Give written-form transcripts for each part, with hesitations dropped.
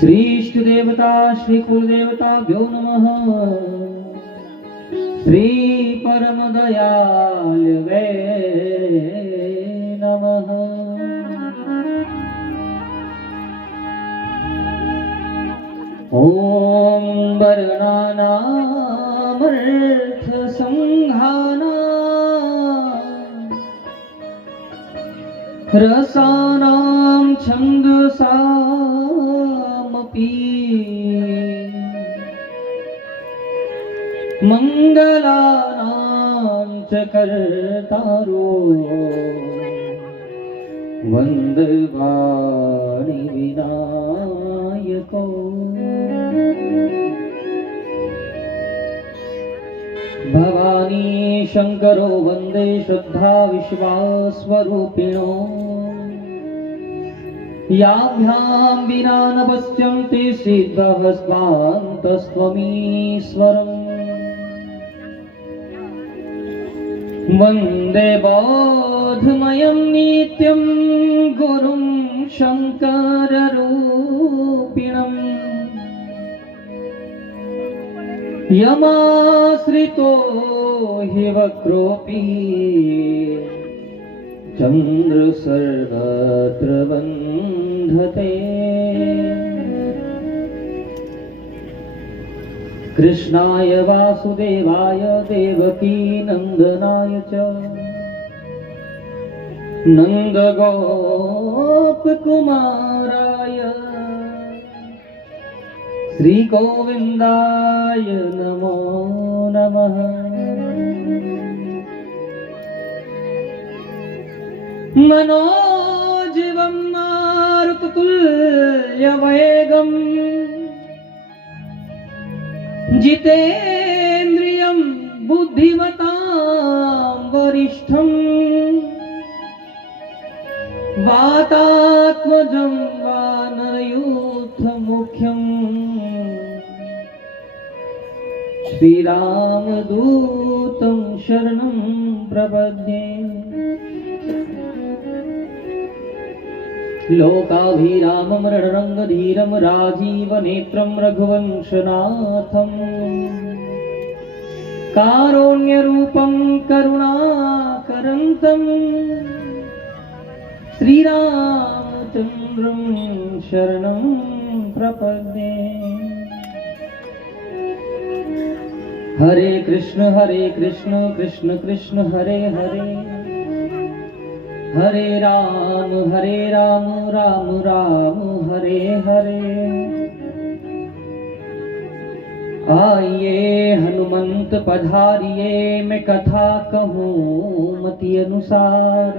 श्री इष्ट देवता श्री कुल देवताभ्यो नमः। श्री परम दयाल वे नमः। ओम वर्णानामर्थ संघाना रसानां छन्दसामपि मंगलानां च कर्तारो वन्दवाणि विनायको। भवानी शंकरो वंदे श्रद्धा विश्वास्वरूपिणो। याभ्यां विना न पश्यन्ति सिद्धः स्वान्तस्त्वमीश्वरम्। वंदे बोधमयं नित्यं गुरुं शंकररूपिणम्। यमाश्रितो हि वक्रोऽपि चंद्र सर्वत्र बन्धते। कृष्णाय वासुदेवाय देवकी नंदनाय च नंदगोपकुमाराय श्री गोविंदाय नमो नमः। मनोजवं मारुततुल्यवेगम् जितेन्द्रियं बुद्धिमतां वरिष्ठम्। वातात्मजं वानरयूथमुख्यम् श्रीरामदूतं शरणं प्रपद्ये। लोकाभिरामं रणरङ्गधीरं राजीवनेत्रं रघुवंशनाथं। कारुण्यरूपं करुणाकरन्तं श्रीरामचन्द्रं शरणं प्रपद्ये। हरे कृष्ण कृष्ण कृष्ण हरे हरे। हरे राम राम राम हरे हरे। आइए हनुमंत पधारिए मैं कथा कहूँ मति अनुसार।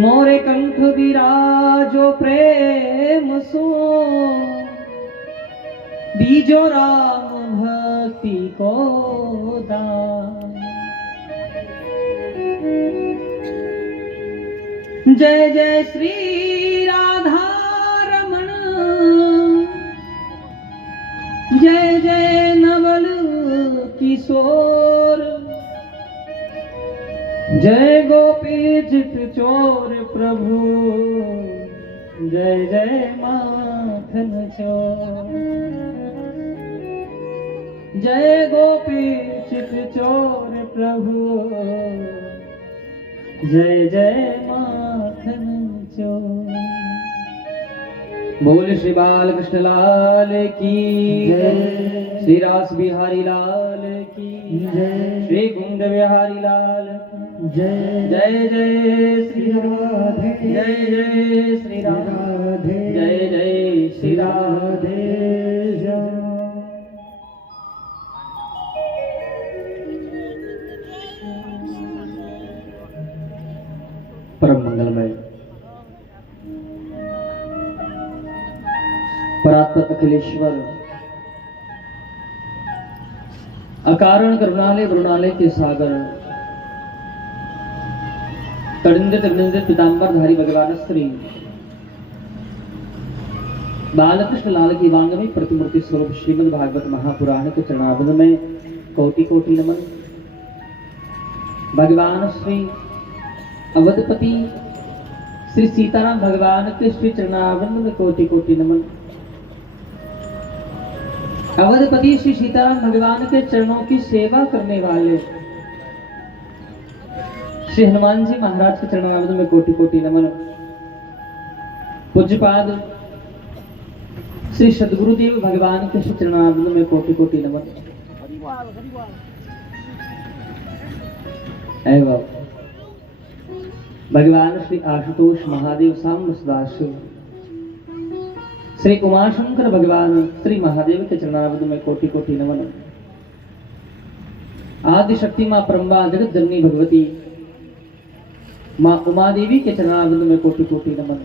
मोरे कंठ विराजो प्रेम सो बीजो राम भक्ति को दान। जय जय श्री राधा रमण जय जय नवल किशोर। जय गोपी चित चोर प्रभु जय जय माखन चोर। जय गोपी चित चोर प्रभु जय जय माखन चोर। बोल श्री बाल कृष्ण लाल की जय। श्री रास बिहारी लाल की जय। श्री कुंद बिहारी लाल जय। जय जय श्री राधे जय जय श्री राधे जय जय श्री राधे। परम मंगलमय परात्पर अखिलेश्वर अकारण करुणालय वरुणालय के सागर तड़िंदित निंदित पीतांबर धारी भगवान श्री बालकृष्ण लाल की वांगमय प्रतिमूर्ति स्वरूप श्रीमद् भागवत महापुराण के चरणारविंद में कोटि कोटि नमन। भगवान श्री अवधपति श्री सीताराम भगवान के श्री चरणारविंद में कोटि कोटि नमन। अवधपति श्री सीताराम भगवान के चरणों की सेवा करने वाले श्री हनुमान जी महाराज के चरणारविंद में कोटि कोटि नमन। पूज्यपाद श्री सद्गुरुदेव भगवान के श्री चरणारविंद में कोटि कोटि नमन। एवं भगवान श्री आशुतोष महादेव सांब सदाशिव श्री उमाशंकर भगवान श्री महादेव के चरणारविंद में कोटि कोटि नमन। आदि शक्ति मां परम्बा जगत जननी भगवती मां उमा देवी के चरणारविंद में कोटि कोटि नमन।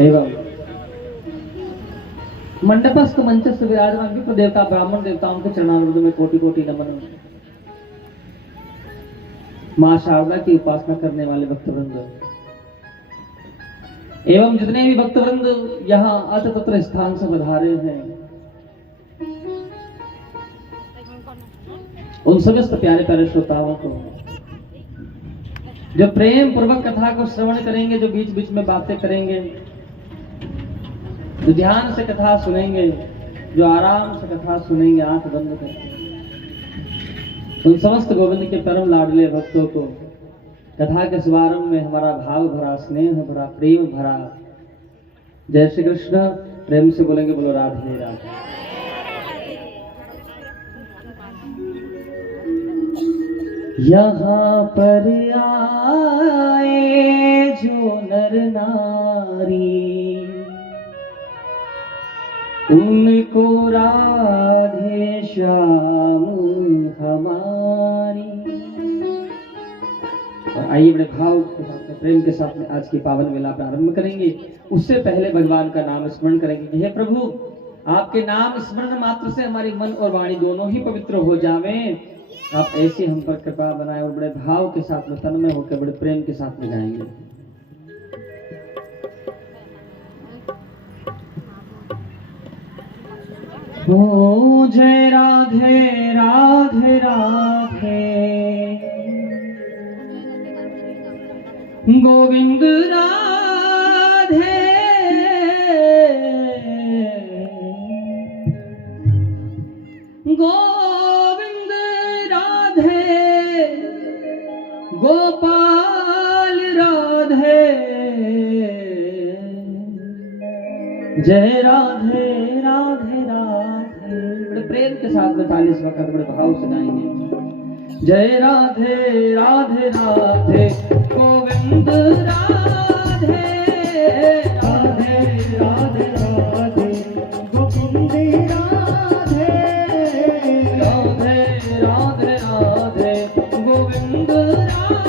एवं मंडपस्थ मंचस्थ विराजमान विप्र देवता ब्राह्मण देवताओं के चरणारविंद में कोटि कोटि नमन। मां शारदा की उपासना करने वाले भक्तवृंद एवं जितने भी भक्तवृंद यहाँ अत्र तत्र स्थान से पधारे हैं, उन समस्त प्यारे प्यारे श्रोताओं को जो प्रेम पूर्वक कथा को श्रवण करेंगे, जो बीच बीच में बातें करेंगे, जो ध्यान से कथा सुनेंगे, जो आराम से कथा सुनेंगे आंख बंद करके, उन समस्त गोविंद के परम लाडले भक्तों को कथा के शुभारंभ में हमारा भाव भरा, स्नेह भरा, प्रेम भरा जय श्री कृष्ण प्रेम से बोलेंगे, बोलो राधे राधे। यहाँ पर आए जो नर नारी, उनको राधे श्याम हमारी। और आइए बड़े भाव के साथ में, प्रेम के साथ में आज की पावन वेला प्रारंभ करेंगे। उससे पहले भगवान का नाम स्मरण करेंगे कि हे प्रभु, आपके नाम स्मरण मात्र से हमारी मन और वाणी दोनों ही पवित्र हो जावें। आप ऐसे हम पर कृपा बनाए और बड़े भाव के साथ में तन्मय होकर बड़े प्रेम के साथ में गाएंगे। ओ जय राधे राधे राधे गोविंद राधे गोविंद राधे गोपाल राधे जय राधे राधे राधे। बड़े प्रेम के साथ में 40 वक्त बड़े भाव से गाएंगे। जय राधे राधे राधे गोविंद राधे राधे राधे राधे गोविंद राधे राधे राधे राधे गोविंद राधे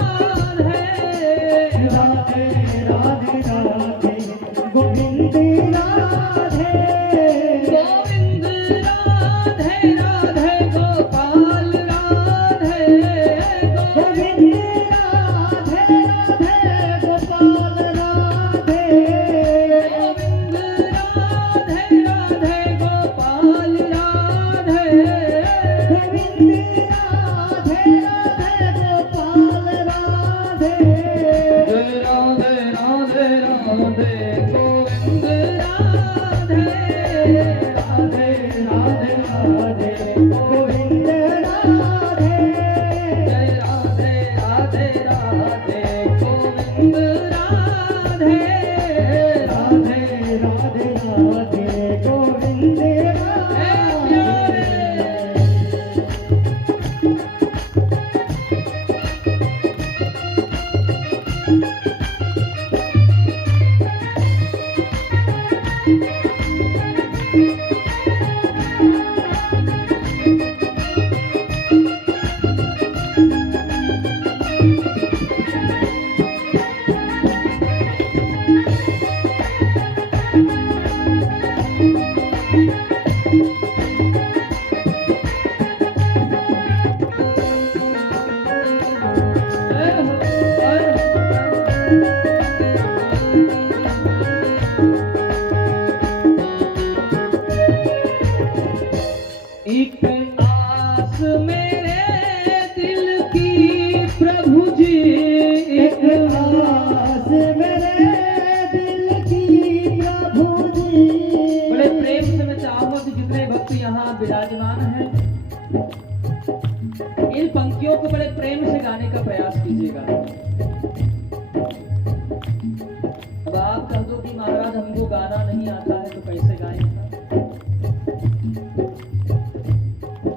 राधे राधे राधे गोविंद राधे गोविंद राधे राधे गोपाल राधे गोविंद राधे राधे गोपाल राधे गोविंद राधे राधे गोपाल राधे गोविंद राधे राधे गोपाल राधे जय राधे राधे राधे गोविंद राधे राधे राधे राधे गोविंद राधे जय राधे राधे राधे गोविंद राधे राधे राधे राधे गोविंद राधे। पंक्तियों को बड़े प्रेम से गाने का प्रयास कीजिएगा। अब आप कह दो कि महाराज हमको गाना नहीं आता है तो कैसे गाएंगे?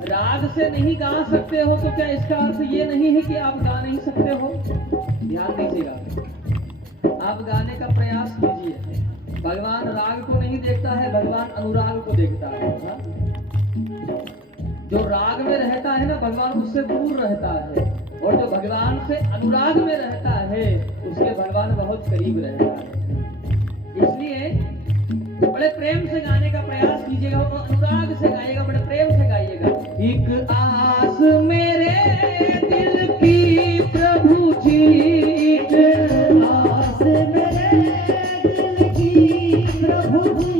राग से नहीं गा सकते हो तो क्या इसका अर्थ ये नहीं है कि आप गा नहीं सकते हो? ध्यान दीजिएगा, आप गाने का प्रयास कीजिए। भगवान राग को नहीं देखता है, भगवान अनुराग को देखता है। जो राग में रहता है ना, भगवान उससे दूर रहता है, और जो भगवान से अनुराग में रहता है उसके भगवान बहुत करीब रहता है। इसलिए बड़े प्रेम से गाने का प्रयास कीजिएगा और अनुराग से गाइएगा, बड़े प्रेम से गाइएगा। एक आस मेरे दिल की प्रभु जी, एक आस मेरे दिल की प्रभु जी,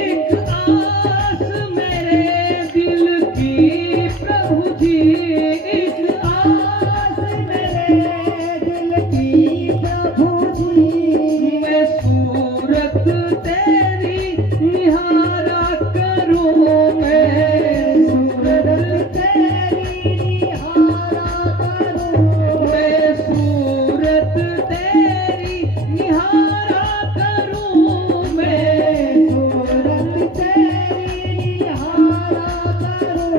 एक आस मेरे दिल की प्रभु जी, एक आस मेरे दिल की प्रभु जी, मैं सूरत तेरी निहारा करूं, मैं सूरत तेरी निहारा करूं, मैं सूरत तेरी निहारा करूं, मैं सूरत तेरी निहारा करूं,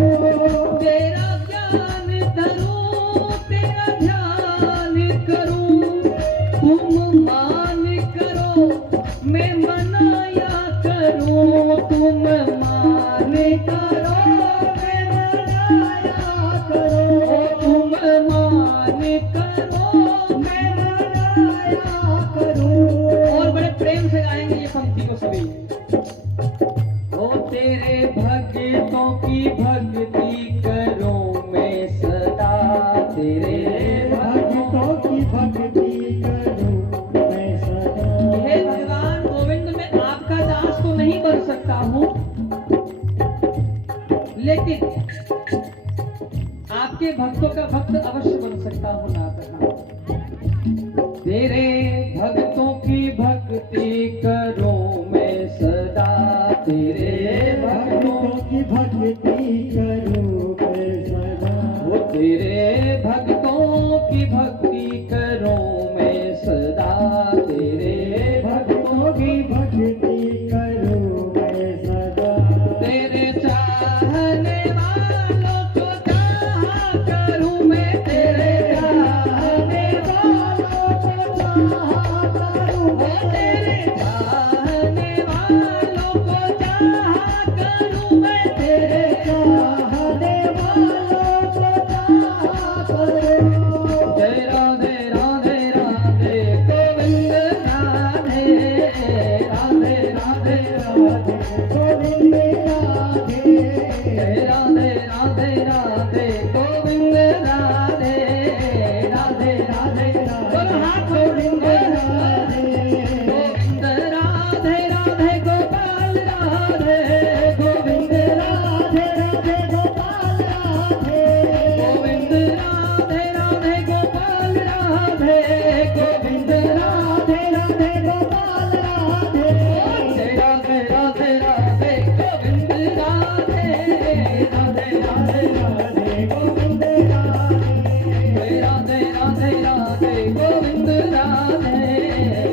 तेरा ज्ञान धरूं, तेरा ध्यान करूं, तुम मान करो मैं मनाया करूं, तुम मान करो मैं मनाया करूं, तुम मान करो मैं मनाया करूं। और बड़े प्रेम से गाएंगे ये पंक्ति को सभी। ओ तेरे भक्तों की भक्ति करूं मैं सदा, तेरे भक्तों की भक्ति करूं मैं सदा। हे भगवान गोविंद, मैं आपका दास तो नहीं बन सकता हूँ, लेकिन आपके भक्तों का भक्त अवश्य बन सकता हूँ नाथ। तेरे भक्तों की भक्ति करूं मैं सदा, तेरे भक्तों की भक्ति करूं मैं सदा, वो तेरे भक्तों की भक्ति करूं मैं सदा, तेरे भक्तों की भक्ति करूं मैं सदा, तेरे चाहने वालों को चाहा करूं मैं, तेरे चाहने वालों को चाहा करूं, तेरे चाहने वालों को चाहा करूं मैं, तेरे चाहने वालों को चाहा करूं। जय राधे राधे राधे गोविंद राधे, राधे राधे राधे गोविंद राधे, जय राधे राधे राधे गोविंद राधे, राधे राधे राधे गोविंद राधे, गोविंद राधे राधे गोपाल राधे, गोविंद राधे राधे गोपाल राधे, गोविंद राधे राधे गोपाल राधे, गोविंद राधे राधे गोपाल राधे, जय राधे राधे राधे गोविंद राधे, राधे राधे राधे गोविंद राधे, जय राधे राधे राधे गोविंद राधे,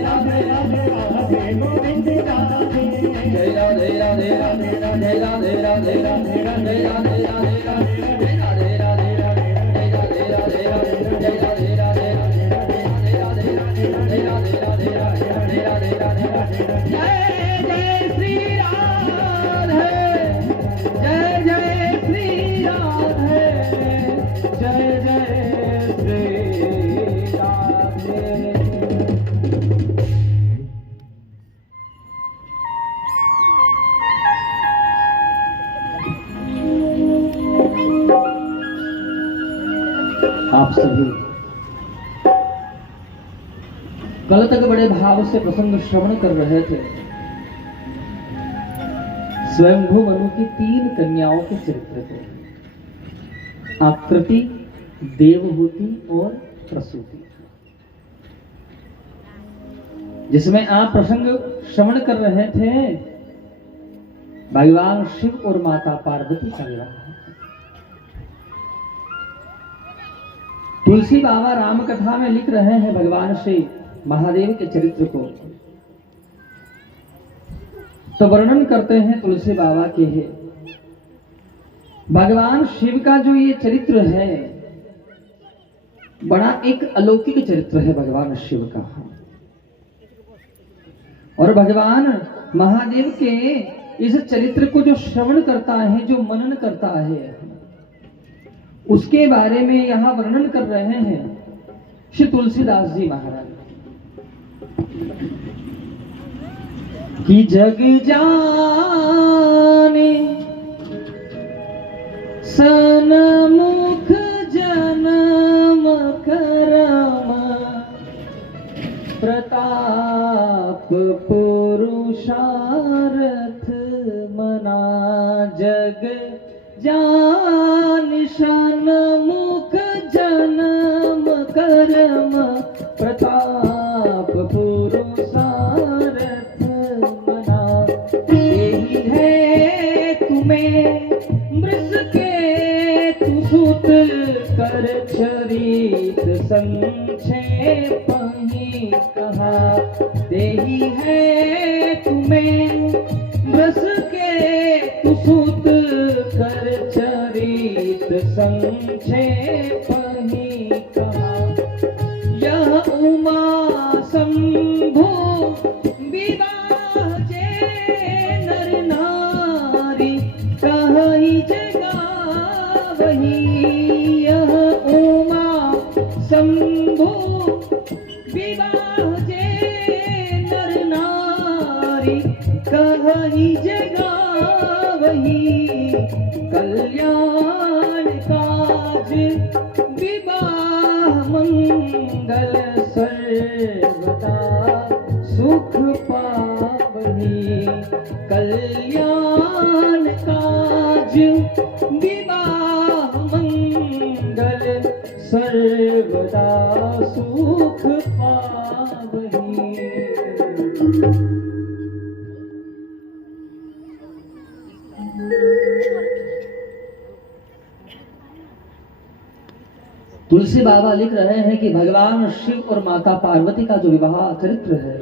राधे राधे राधे गोविंद राधे, जय राधे राधे राधे राधे राधे राधे राधे राधे राधे राधे राधे राधे राधे राधे राधे राधे जय राधे राधे राधे राधे राधे राधे राधे राधे राधे राधे राधे, जय जय श्री राधे, जय जय श्री राधे, जय जय श्री राधे। आप सभी कल तक बड़े भाव से प्रसंग श्रवण कर रहे थे। स्वयंभू मनु की 3 कन्याओं के चरित्र थे, आकृति, देवहूति और प्रसूति, जिसमें आप प्रसंग श्रवण कर रहे थे भगवान शिव और माता पार्वती का विवाह। तुलसी बाबा राम कथा में लिख रहे हैं भगवान श्री महादेव के चरित्र को, तो वर्णन करते हैं तुलसी बाबा के है भगवान शिव का जो ये चरित्र है, बड़ा एक अलौकिक चरित्र है भगवान शिव का। और भगवान महादेव के इस चरित्र को जो श्रवण करता है, जो मनन करता है, उसके बारे में यहां वर्णन कर रहे हैं श्री तुलसीदास जी महाराज कि जग जाने सनमुख जन्म करम प्रताप पुरुषार्थ मना। जग जान सनमुख जन्म करम प्रताप पुरुषार्थ मना। यही है तुम्हें मृष के तु सुत कर चरित संक्षेप ही कहा। यही है तुम्हें मृष के तु सुत कर चरित संक्षेप ही कहा। यह उमा शंभु विवाह जे नर नारी कहीं जगा वही। यह उमा शंभु विवाह जे नर नारी कहीं जगा वही। कल्याण काज विवाह मंगल सर्वदा सुख पावही। कल्याण काज विवाह मंगल सर्वदा सुख पावही। तुलसी बाबा लिख रहे हैं कि भगवान शिव और माता पार्वती का जो विवाह चरित्र है,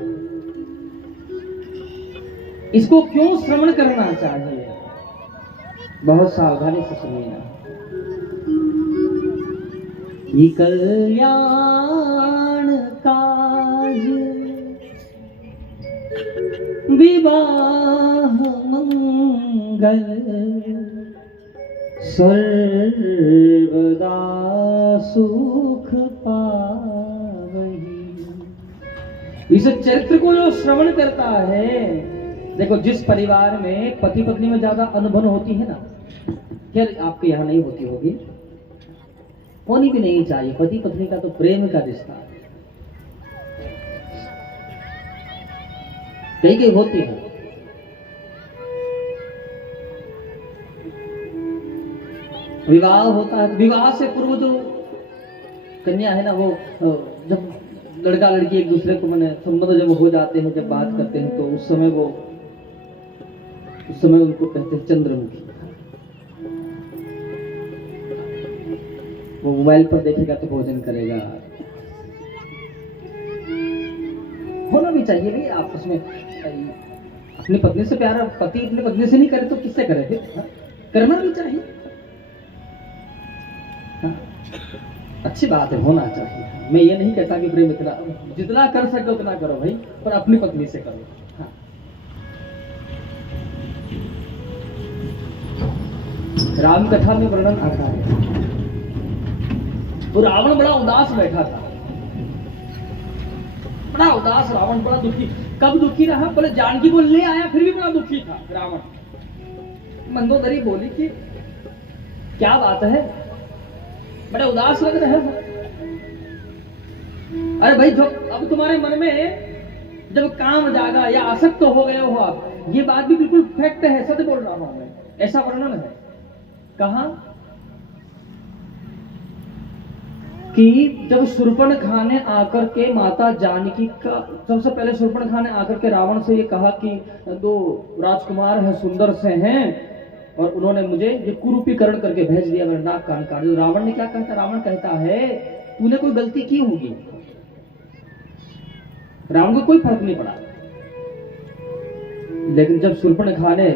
इसको क्यों श्रवण करना चाहिए, बहुत सावधानी से सुनिएगा। ये कल्याण काज विवाह मंगल सर्वदा सुख पावही। इस चरित्र को जो श्रवण करता है, देखो जिस परिवार में पति पत्नी में ज्यादा अनुभव होती है ना, खैर आपके यहाँ नहीं होती होगी, होनी भी नहीं चाहिए। पति पत्नी का तो प्रेम का रिश्ता है, कई कई होती है। विवाह होता है, विवाह से पूर्व जो कन्या है ना, वो जब लड़का लड़की एक दूसरे को मैंने संबंध जब हो जाते हैं, जब बात करते हैं, तो उस समय उनको कहते हैं चंद्रमुखी। वो मोबाइल पर देखेगा तो भोजन करेगा। होना भी चाहिए भाई आपस में। अपनी पत्नी से प्यार पति अपनी पत्नी से नहीं करे तो किससे करे फिर? करना भी चाहिए। अच्छी बात है, होना चाहिए। मैं ये नहीं कहता कि प्रेम इतना, जितना कर सके उतना करो भाई, पर अपनी पत्नी से करो। हाँ। राम कथा में वर्णन आता है, तो रावण बड़ा उदास बैठा था, बड़ा उदास रावण, बड़ा दुखी। कब दुखी रहा? बोले जानकी को ले आया फिर भी बड़ा दुखी था रावण। मंदोदरी बोली कि क्या बात है, बड़े उदास लग रहे हो। अरे भाई, जो अब तुम्हारे मन में जब काम जागा या आसक्त हो गए हो आप, ये बात भी बिल्कुल फैक्ट है, सच बोल रहा हूं मैं, ऐसा वर्णन है। कहा कि जब शूर्पणखा ने आकर के माता जानकी का, सबसे पहले शूर्पणखा ने आकर के रावण से ये कहा कि दो राजकुमार हैं, सुंदर से हैं, और उन्होंने मुझे ये कुरूपीकरण करके भेज दिया, मेरा नाक कान काट दिया। रावण ने क्या कहता? रावण कहता है तूने कोई गलती की होगी। रावण को कोई फर्क नहीं पड़ा। लेकिन जब शूर्पणखा ने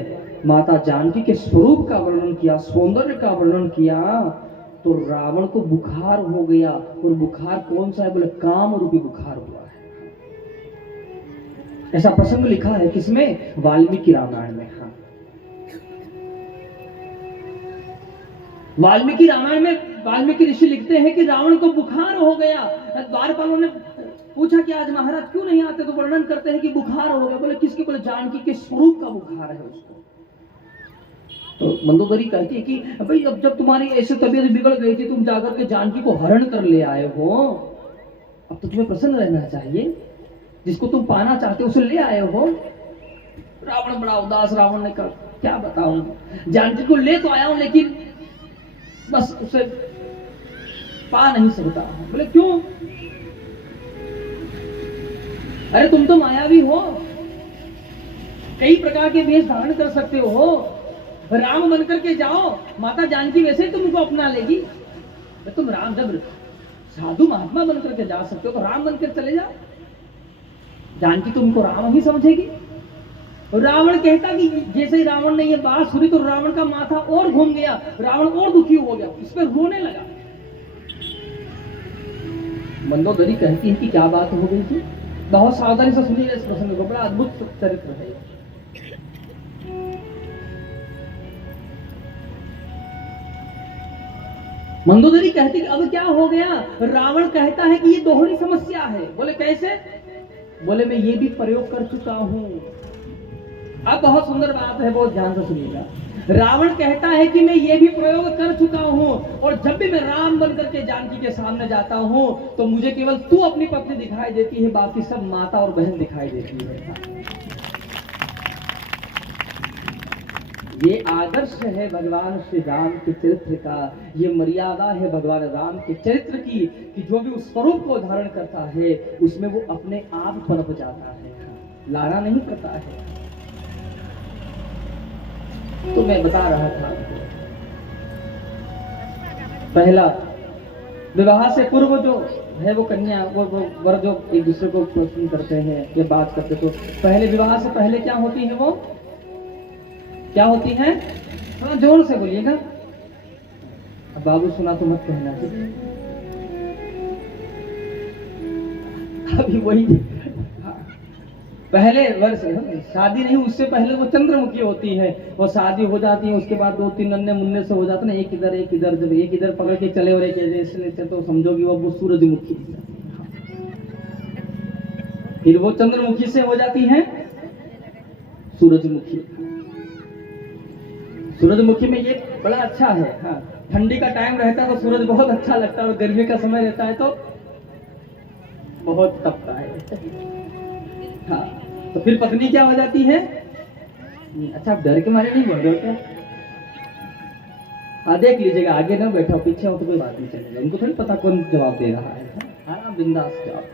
माता जानकी के स्वरूप का वर्णन किया, सौंदर्य का वर्णन किया, तो रावण को बुखार हो गया। और बुखार कौन सा है? बोले काम रूपी बुखार हुआ है। ऐसा प्रसंग लिखा है किसमें? वाल्मीकि रामायण में। हाँ, वाल्मीकि रामायण में वाल्मीकि ऋषि लिखते हैं कि रावण को बुखार हो गया। द्वारपालों ने पूछा कि आज महाराज क्यों नहीं आते? तो वर्णन करते हैं कि बुखार हो गया। बोले किसके? बोले जानकी के स्वरूप का बुखार है उसको। तो मंदोदरी कहती है कि भाई अब जब तुम्हारी ऐसी तबीयत बिगड़ गई थी, तुम जाकर के जानकी को हरण कर ले आए हो, अब तो तुम्हें प्रसन्न रहना चाहिए। जिसको तुम पाना चाहते हो उसे ले आए हो। रावण बड़ा उदास। रावण ने कहा क्या बताऊं, जानकी को ले तो आया हूं लेकिन बस उसे पा नहीं सकता। बोले क्यों? अरे तुम तो मायावी हो, कई प्रकार के वेश धारण कर सकते हो। राम बनकर के जाओ, माता जानकी वैसे ही तुमको अपना लेगी। तुम राम जब साधु महात्मा बनकर के जा सकते हो तो राम बनकर चले जाओ, जानकी तुमको राम ही समझेगी। रावण कहता कि जैसे ही रावण ने ये बात सुनी तो रावण का माथा और घूम गया, रावण और दुखी हो गया, इस पर रोने लगा। मंदोदरी कहती है कि क्या बात हो गई थी? बहुत सावधानी से सुनिए इस प्रसंग को, बड़ा अद्भुत चरित्र है। मंदोदरी कहती है कि अब क्या हो गया? रावण कहता है कि ये दोहरी समस्या है। बोले कैसे? बोले मैं ये भी प्रयोग कर चुका हूं। अब बहुत सुंदर बात है, बहुत ध्यान से सुनिएगा। रावण कहता है कि मैं ये भी प्रयोग कर चुका हूं, और जब भी मैं राम बनकर के जानकी के सामने जाता हूं तो मुझे केवल तू अपनी पत्नी दिखाई देती है, बाकी सब माता और बहन दिखाई देती है। ये आदर्श है भगवान श्री राम के चरित्र का, ये मर्यादा है भगवान राम के चरित्र की, कि जो भी उस स्वरूप को धारण करता है उसमें वो अपने आप पनप जाता है, लाना नहीं पड़ता है। तो मैं बता रहा था, पहला विवाह से पूर्व जो है वो कन्या वो वर जो एक दूसरे को पसंद करते हैं या बात करते, तो पहले विवाह से पहले क्या होती है? वो क्या होती है? थोड़ा जोर से बोलिएगा। अब बाबू सुना तो मत कहना। अभी वही पहले वर्ष शादी नहीं, उससे पहले वो चंद्रमुखी होती है, और शादी हो जाती है उसके बाद 2-3 नन्हे मुन्ने से हो जाते ना, एक इधर एक इधर। जब एक इधर पकड़ के चले और एक ऐसे तो समझोगी वो सूरजमुखी। फिर वो चंद्रमुखी से हो जाती है सूरजमुखी। सूरजमुखी में ये बड़ा अच्छा है। हाँ, ठंडी का टाइम रहता है तो सूरज बहुत अच्छा लगता है, और गर्मी का समय रहता है तो बहुत तपता है। हाँ, तो फिर पत्नी क्या हो जाती है? अच्छा, आप डर के मारे नहीं बोल रहे हो क्या? हाँ, देख लीजिएगा, आगे ना बैठा हो, पीछे हो तो कोई बात नहीं चलेगा। उनको थोड़ी पता कौन जवाब दे रहा है। हाँ, बिंदास जवाब।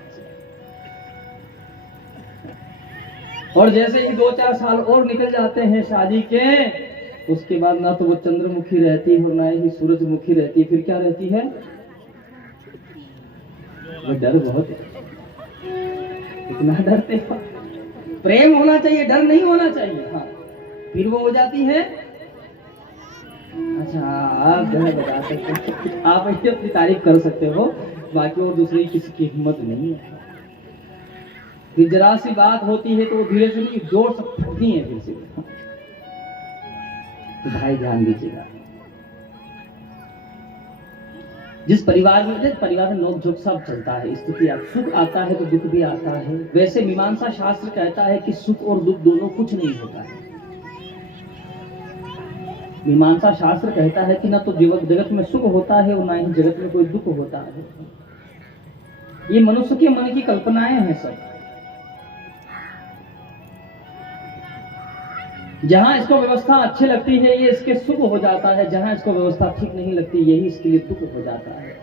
और जैसे ही 2-4 साल और निकल जाते हैं शादी के, उसके बाद ना तो वो चंद्रमुखी रहती है और ना ही सूरजमुखी रहती है। फिर क्या रहती है? वो डर बहुत है। इतना डरते हो? प्रेम होना चाहिए, डर नहीं होना चाहिए। हाँ, फिर वो हो जाती है। अच्छा, आप जो है बता सकते, आप ऐसे अपनी तारीफ कर सकते हो, बाकी और दूसरी किसी की हिम्मत नहीं है। फिर जरा सी बात होती है तो धीरे से नहीं, जोर से फटती है फिर से। तो भाई ध्यान दीजिएगा, जिस परिवार में नोक झोंक सब चलता है, स्थिति सुख आता है तो दुख भी आता है। वैसे मीमांसा शास्त्र कहता है कि सुख और दुख दोनों कुछ नहीं होता है। मीमांसा शास्त्र कहता है कि ना तो जगत में सुख होता है और ना ही जगत में कोई दुख होता है। ये मनुष्य के मन की कल्पनाएं हैं सब। जहां इसको व्यवस्था अच्छी लगती है ये इसके सुख हो जाता है, जहां इसको व्यवस्था ठीक नहीं लगती यही इसके लिए दुख हो जाता है।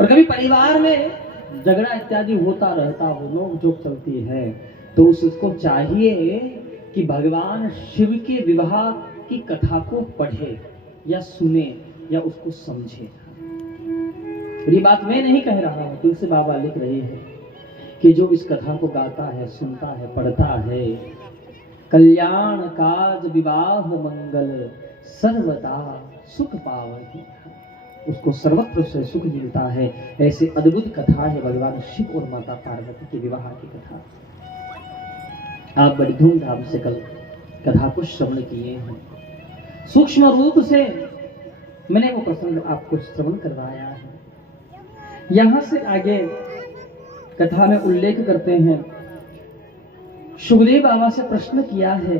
और कभी परिवार में झगड़ा इत्यादि होता रहता हो, नोक झोंक चलती है, तो उसको चाहिए कि भगवान शिव के विवाह की कथा को पढ़े या सुने या उसको समझे। और ये बात मैं नहीं कह रहा हूं, तुलसी बाबा लिख रहे हैं कि जो इस कथा को गाता है, सुनता है, पढ़ता है, कल्याण काज विवाह मंगल सर्वदा सुख पावती, उसको सर्वत्र से सुख मिलता है। ऐसे अद्भुत कथा है भगवान शिव और माता पार्वती के विवाह की कथा। आप बड़ी धूमधाम से कल कथा को श्रवण किए हैं। सूक्ष्म रूप से मैंने वो प्रसंग आपको श्रवण करवाया है। यहां से आगे कथा में उल्लेख करते हैं, सुखदेव बाबा से प्रश्न किया है,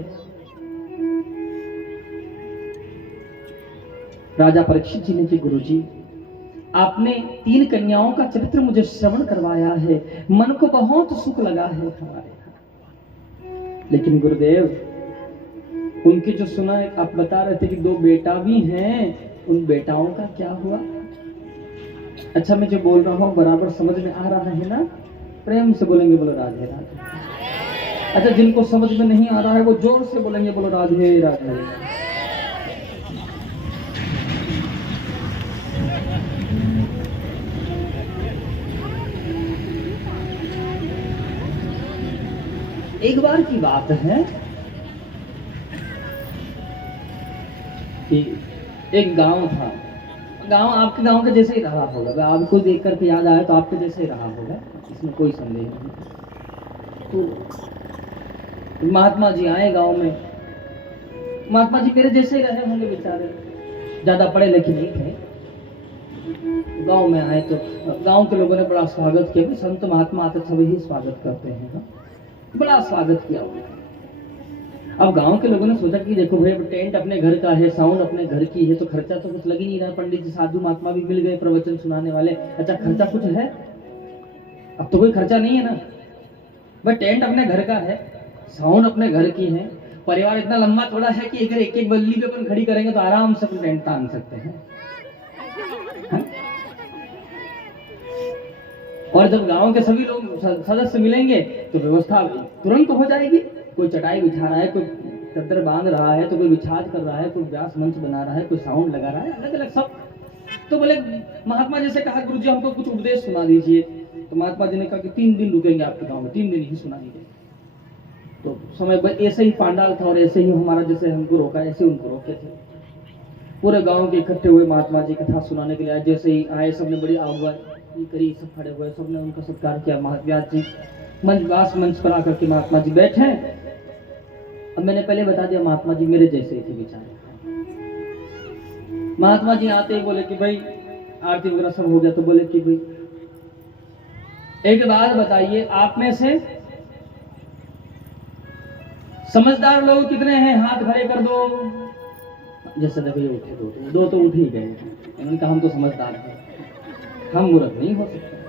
राजा परीक्षित जी ने कि गुरुजी, आपने 3 कन्याओं का चरित्र मुझे श्रवण करवाया है, मन को बहुत सुख लगा है हमारे यहाँ, लेकिन गुरुदेव उनके जो सुना है, आप बता रहे थे कि 2 बेटा भी हैं, उन बेटाओं का क्या हुआ? अच्छा, मैं जो बोल रहा हूँ बराबर समझ में आ रहा है ना? प्रेम से बोलेंगे बोलो राधे राधे। अच्छा, जिनको समझ में नहीं आ रहा है वो जोर से बोलेंगे बोलो राधे राधे। एक बार की बात है कि एक गांव था। गांव आपके गांव के जैसे ही रहा होगा, आपको देख करके याद आया तो आपके जैसे ही रहा होगा, इसमें कोई संदेह नहीं। तो महात्मा जी आए गांव में। महात्मा जी मेरे जैसे ही रहे होंगे बेचारे, ज्यादा पढ़े लिखे नहीं थे। गांव में आए तो गांव के लोगों ने बड़ा स्वागत किया। संत महात्मा आते सभी ही स्वागत करते हैं, बड़ा स्वागत किया उन्होंने। अब गांव के लोगों ने सोचा कि देखो भाई, टेंट अपने घर का है, साउंड अपने घर की है, तो खर्चा तो कुछ लग ही नहीं रहा। पंडित जी, साधु महात्मा भी मिल गए, प्रवचन सुनाने वाले, अच्छा खर्चा कुछ है? अब तो कोई खर्चा नहीं है ना भाई, टेंट अपने घर का है, साउंड अपने घर की है, परिवार इतना लंबा थोड़ा है कि अगर एक एक बल्ली पे अपन खड़ी करेंगे तो आराम से अपन टेंट तान सकते हैं। और जब गांव के सभी लोग सदस्य मिलेंगे तो व्यवस्था तुरंत हो जाएगी। कोई चटाई बिछा रहा है, कोई चद्दर बांध रहा है, तो कोई विछाद कर रहा है, कोई व्यास मंच बना रहा है, कोई साउंड लगा रहा है, अलग अलग सब। तो बोले महात्मा जी से कहा, गुरुजी हमको कुछ उपदेश सुना दीजिए। तो महात्मा जी ने कहा कि 3 दिन रुकेंगे आपके गांव में, 3 दिन ही सुनाएंगे। तो समय ऐसे ही पांडाल था और ऐसे ही हमारा जैसे हमको रोका ऐसे उनको रोके थे। पूरे गाँव के इकट्ठे हुए महात्मा जी कथा सुनाने के लिए आए। जैसे ही आए सबने बड़ी आवाज़ करी, सब खड़े हुए, सबने उनका सत्कार किया। व्यास जी मंच पर आकर के महात्मा जी बैठे। अब मैंने पहले बता दिया महात्मा जी मेरे जैसे ही थे बेचारे। महात्मा जी आते ही बोले कि भाई आरती वगैरह सब हो गया, तो बोले कि भाई एक बात बताइए, आप में से समझदार लोग कितने हैं? हाथ खड़े कर दो। जैसे देखो ये उठे, दो तो उठ ही गए। इन्होंने कहा हम तो समझदार हैं, हम मूर्ख नहीं हो सकते।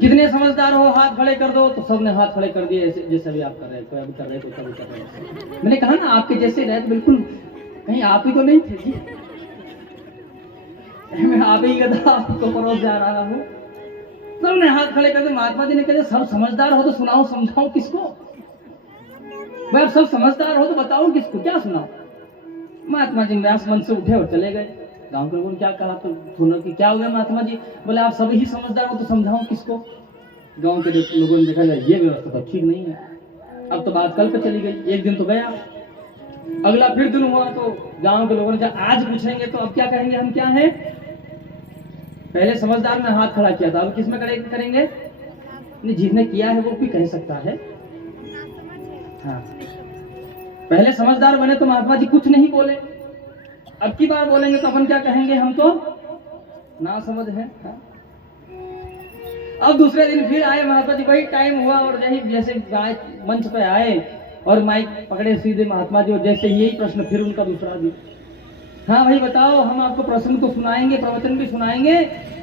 कितने समझदार हो? हाथ खड़े कर दो। तो सबने हाथ खड़े कर दिए, जैसे भी आप कर रहे, कोई अभी कर रहे, कोई कभी कर रहे। मैंने कहा ना आपके जैसे रहे तो बिल्कुल कहीं आप ही तो नहीं थे जी। मैं आप ही गधा आपको परोस जा रहा हूँ। सबने हाथ खड़े कर दिए। महात्मा जी ने कहा सब समझदार हो तो सुनाओ, समझाओ किसको? भाई आप सब समझदार हो तो बताओ किसको, क्या सुनाओ? महात्मा जी व्यास मंच से उठे और चले गए। गांव के लोगों ने क्या कहा तो सुनो कि क्या हो गया महात्मा जी? बोले आप सभी ही समझदार हो तो समझाओ किसको? गांव के लोगों ने देखा जाए ये व्यवस्था तो ठीक नहीं है। अब तो बात कल पे चली गई, एक दिन तो गया, अगला फिर दिन हुआ। तो गांव के लोगों ने कहा आज पूछेंगे तो अब क्या कहेंगे, हम क्या हैं? पहले समझदार ने हाथ खड़ा किया था, अब किस में करेंगे? जिसने किया है वो भी कह सकता है। हाँ, पहले समझदार बने तो महात्मा जी कुछ नहीं बोले, अब की बार बोलेंगे तो अपन क्या कहेंगे? हम तो ना समझ है। हाँ? अब दूसरे दिन फिर आए महात्मा जी, वही टाइम हुआ और जैसे मंच पे आए और माइक पकड़े सीधे महात्मा जी, और जैसे यही प्रश्न फिर उनका दूसरा दिन। हाँ भाई बताओ, हम आपको प्रश्न तो सुनाएंगे, प्रवचन भी सुनाएंगे,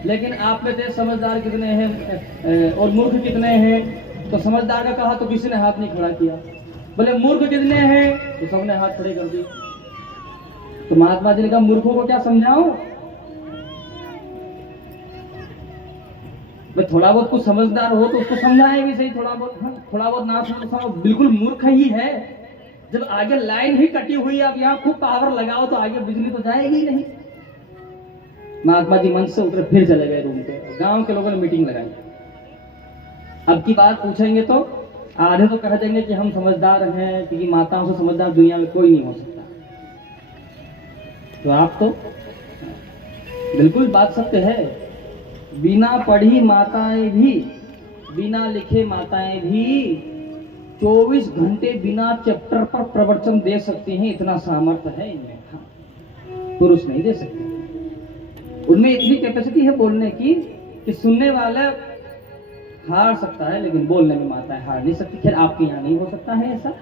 लेकिन आप में से समझदार कितने हैं और मूर्ख कितने हैं? तो समझदार का कहा तो किसी ने हाथ नहीं खड़ा किया। बोले मूर्ख कितने हैं? तो सबने हाथ खड़े कर दिए। तो महात्मा जी ने कहा मूर्खों को क्या समझाऊं? भाई थोड़ा बहुत कुछ समझदार हो तो उसको समझाएं भी सही, थोड़ा बहुत। हाँ, थोड़ा बहुत ना समझो, बिल्कुल मूर्ख ही है। जब आगे लाइन ही कटी हुई है, अब यहाँ खूब पावर लगाओ तो आगे बिजली तो जाएगी नहीं। महात्मा जी मंच से उतरे, फिर चले गए रूम पे। गांव के लोगों ने मीटिंग लगाई। अब की बात पूछेंगे तो आधे तो कह देंगे कि हम समझदार हैं, क्योंकि माताओं से समझदार दुनिया में कोई नहीं हो सकता। तो आप तो बिल्कुल बात सत्य है। बिना पढ़ी माताएं भी, बिना लिखे माताएं भी 24 घंटे बिना चैप्टर पर प्रवचन दे सकती हैं, इतना सामर्थ्य है इनमें। पुरुष नहीं दे सकते। उनमें इतनी कैपेसिटी है बोलने की कि सुनने वाला हार सकता है, लेकिन बोलने में माताएं हार नहीं सकती। खैर आपके यहाँ नहीं हो सकता है ऐसा।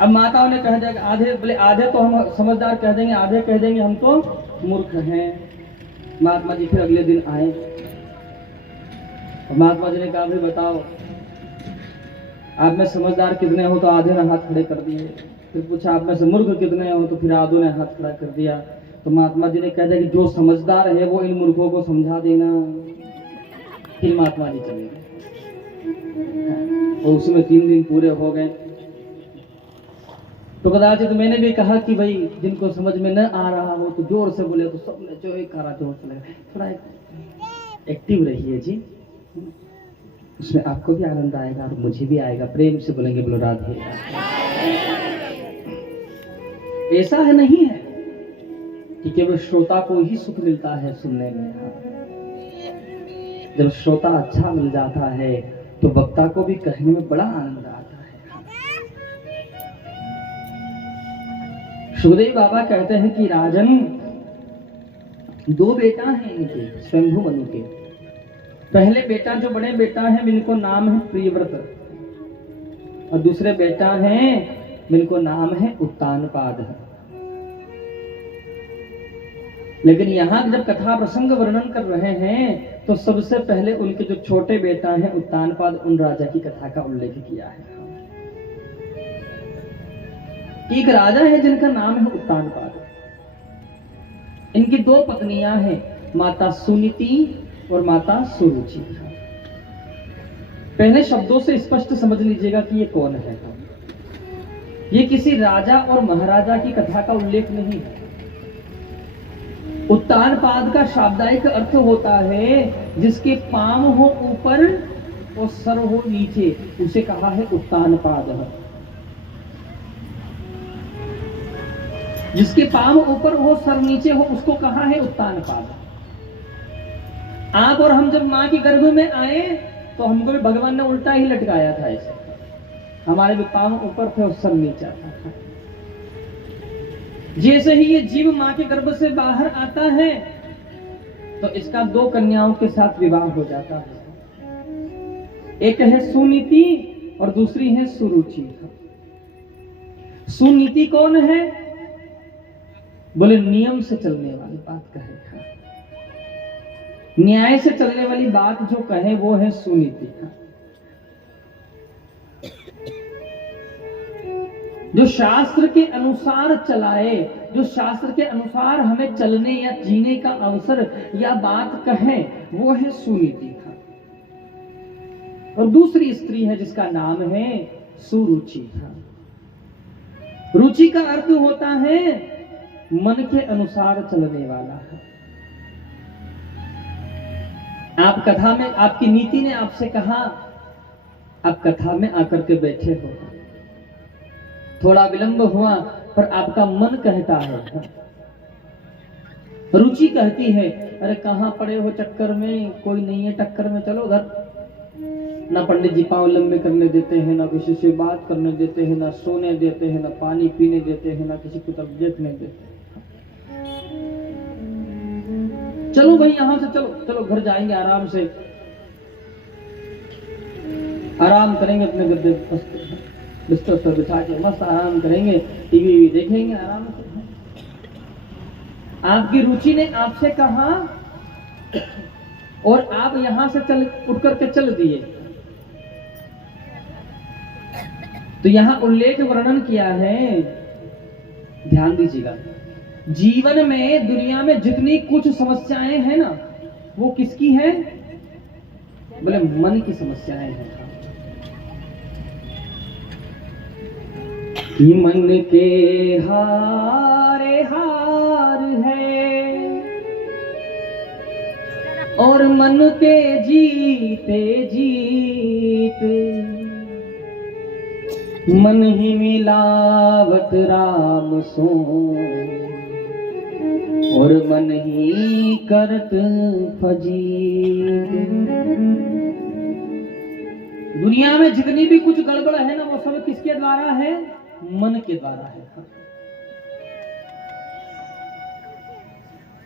अब माताओं ने कह दिया, आधे बोले, आधे तो हम समझदार कह देंगे, आधे कह देंगे हम तो मूर्ख हैं। महात्मा जी फिर अगले दिन आए और महात्मा जी ने कहा, भाई बताओ आप में समझदार कितने हो? तो आधे ने हाथ खड़े कर दिए। फिर पूछा आप में से मूर्ख कितने हो? तो फिर आधों ने हाथ खड़ा कर दिया। तो महात्मा जी ने कह दिया कि जो समझदार है वो इन मूर्खों को समझा देना। फिर महात्मा जी चले गए और उसमें 3 दिन पूरे हो गए। तो कदाचित तो मैंने भी कहा कि भाई जिनको समझ में न आ रहा हो तो जोर से बोले, तो सबने जो एक करा जोर से लगा। थोड़ा एक्टिव रहिए जी, उसमें आपको भी आनंद आएगा और मुझे भी आएगा। प्रेम से बोलेंगे, बोलो राधे। ऐसा है नहीं है कि केवल श्रोता को ही सुख मिलता है सुनने में। जब श्रोता अच्छा मिल जाता है तो वक्ता को भी कहने में बड़ा आनंद आता है। सुखदेव बाबा कहते हैं कि राजन, 2 बेटा हैं इनके, स्वयंभू मनु के। पहले बेटा जो बड़े बेटा हैं जिनको नाम है प्रियव्रत, और दूसरे बेटा हैं जिनको नाम है उत्तानपाद। लेकिन यहाँ जब कथा प्रसंग वर्णन कर रहे हैं तो सबसे पहले उनके जो छोटे बेटा हैं उत्तानपाद, उन राजा की कथा का उल्लेख किया है। एक राजा है जिनका नाम है उत्तानपाद। इनकी 2 पत्नियां हैं, माता सुनीति और माता सुरुचि। पहले शब्दों से स्पष्ट समझ लीजिएगा कि ये कौन है। ये किसी राजा और महाराजा की कथा का उल्लेख नहीं है। उत्तानपाद का शाब्दिक अर्थ होता है जिसके पांव हो ऊपर और सर हो नीचे, उसे कहा है उत्तानपाद। जिसके पांव ऊपर हो सर नीचे हो उसको कहा है उत्तानपाद। आप और हम जब मां के गर्भ में आए तो हमको भी भगवान ने उल्टा ही लटकाया था। ऐसे हमारे भी पांव ऊपर थे और सर नीचा था। जैसे ही ये जीव मां के गर्भ से बाहर आता है तो इसका 2 कन्याओं के साथ विवाह हो जाता है। एक है सुनीति और दूसरी है सुरुचि। सुनीति कौन है? बोले नियम से चलने वाली बात कहे, न्याय से चलने वाली बात जो कहे वो है सुनीति। जो शास्त्र के अनुसार चलाए, जो शास्त्र के अनुसार हमें चलने या जीने का अवसर या बात कहे, वो है सुनीति। और दूसरी स्त्री है जिसका नाम है सुरुचि। रुचि का अर्थ होता है मन के अनुसार चलने वाला। आप कथा में, आपकी नीति ने आपसे कहा, आप कथा में आकर के बैठे हो, थोड़ा विलंब हुआ पर आपका मन कहता है, रुचि कहती है अरे कहाँ पड़े हो चक्कर में, कोई नहीं है टक्कर में, चलो उधर। ना पंडित जी पांव लंबे करने देते हैं, ना किसी से बात करने देते हैं, ना सोने देते हैं, ना पानी पीने देते हैं, ना किसी को तरफ देखने देते हैं। चलो भाई यहाँ से चलो, चलो घर जाएंगे आराम से, आराम करेंगे अपने गद्दे बिस्तर पर बिछा के मस्त आराम करेंगे, टीवी देखेंगे आराम से। आपकी रुचि ने आपसे कहा और आप यहां से चल उठ करके चल दिए। तो यहां उल्लेख वर्णन किया है, ध्यान दीजिएगा, जीवन में दुनिया में जितनी कुछ समस्याएं हैं ना, वो किसकी है? बोले मन की समस्याएं हैं। कि मन के हारे हार है और मन के जीते जीत मन ही मिलावत राम सो, और मन ही करत फजीत। दुनिया में जितनी भी कुछ गड़बड़ है ना, वो सब किसके द्वारा है? मन के द्वारा है।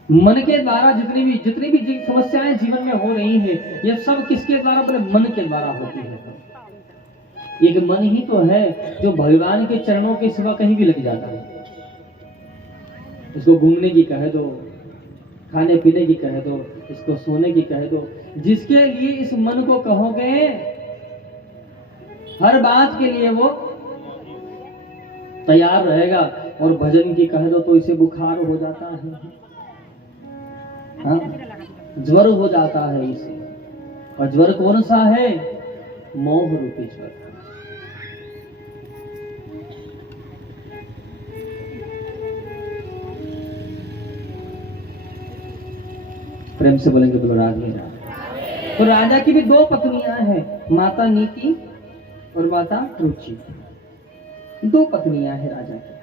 मन के द्वारा जितनी भी समस्याएं जीवन में हो रही है, ये सब किसके द्वारा? अपने मन के द्वारा होती है। एक मन ही तो है जो भगवान के चरणों के सिवा कहीं भी लग जाता है। इसको घूमने की कह दो, खाने पीने की कह दो, इसको सोने की कह दो, जिसके लिए इस मन को कहोगे हर बात के लिए वो तैयार रहेगा। और भजन की कह दो तो इसे बुखार हो जाता है, हाँ, ज्वर हो जाता है इसे। और ज्वर कौन सा है? मोह रूपी ज्वर। प्रेम से बोलेंगे तो राधे राधे। तो राजा की भी दो पत्नियां हैं, माता नीति और माता रुचि। दो पत्नियां हैं राजा की।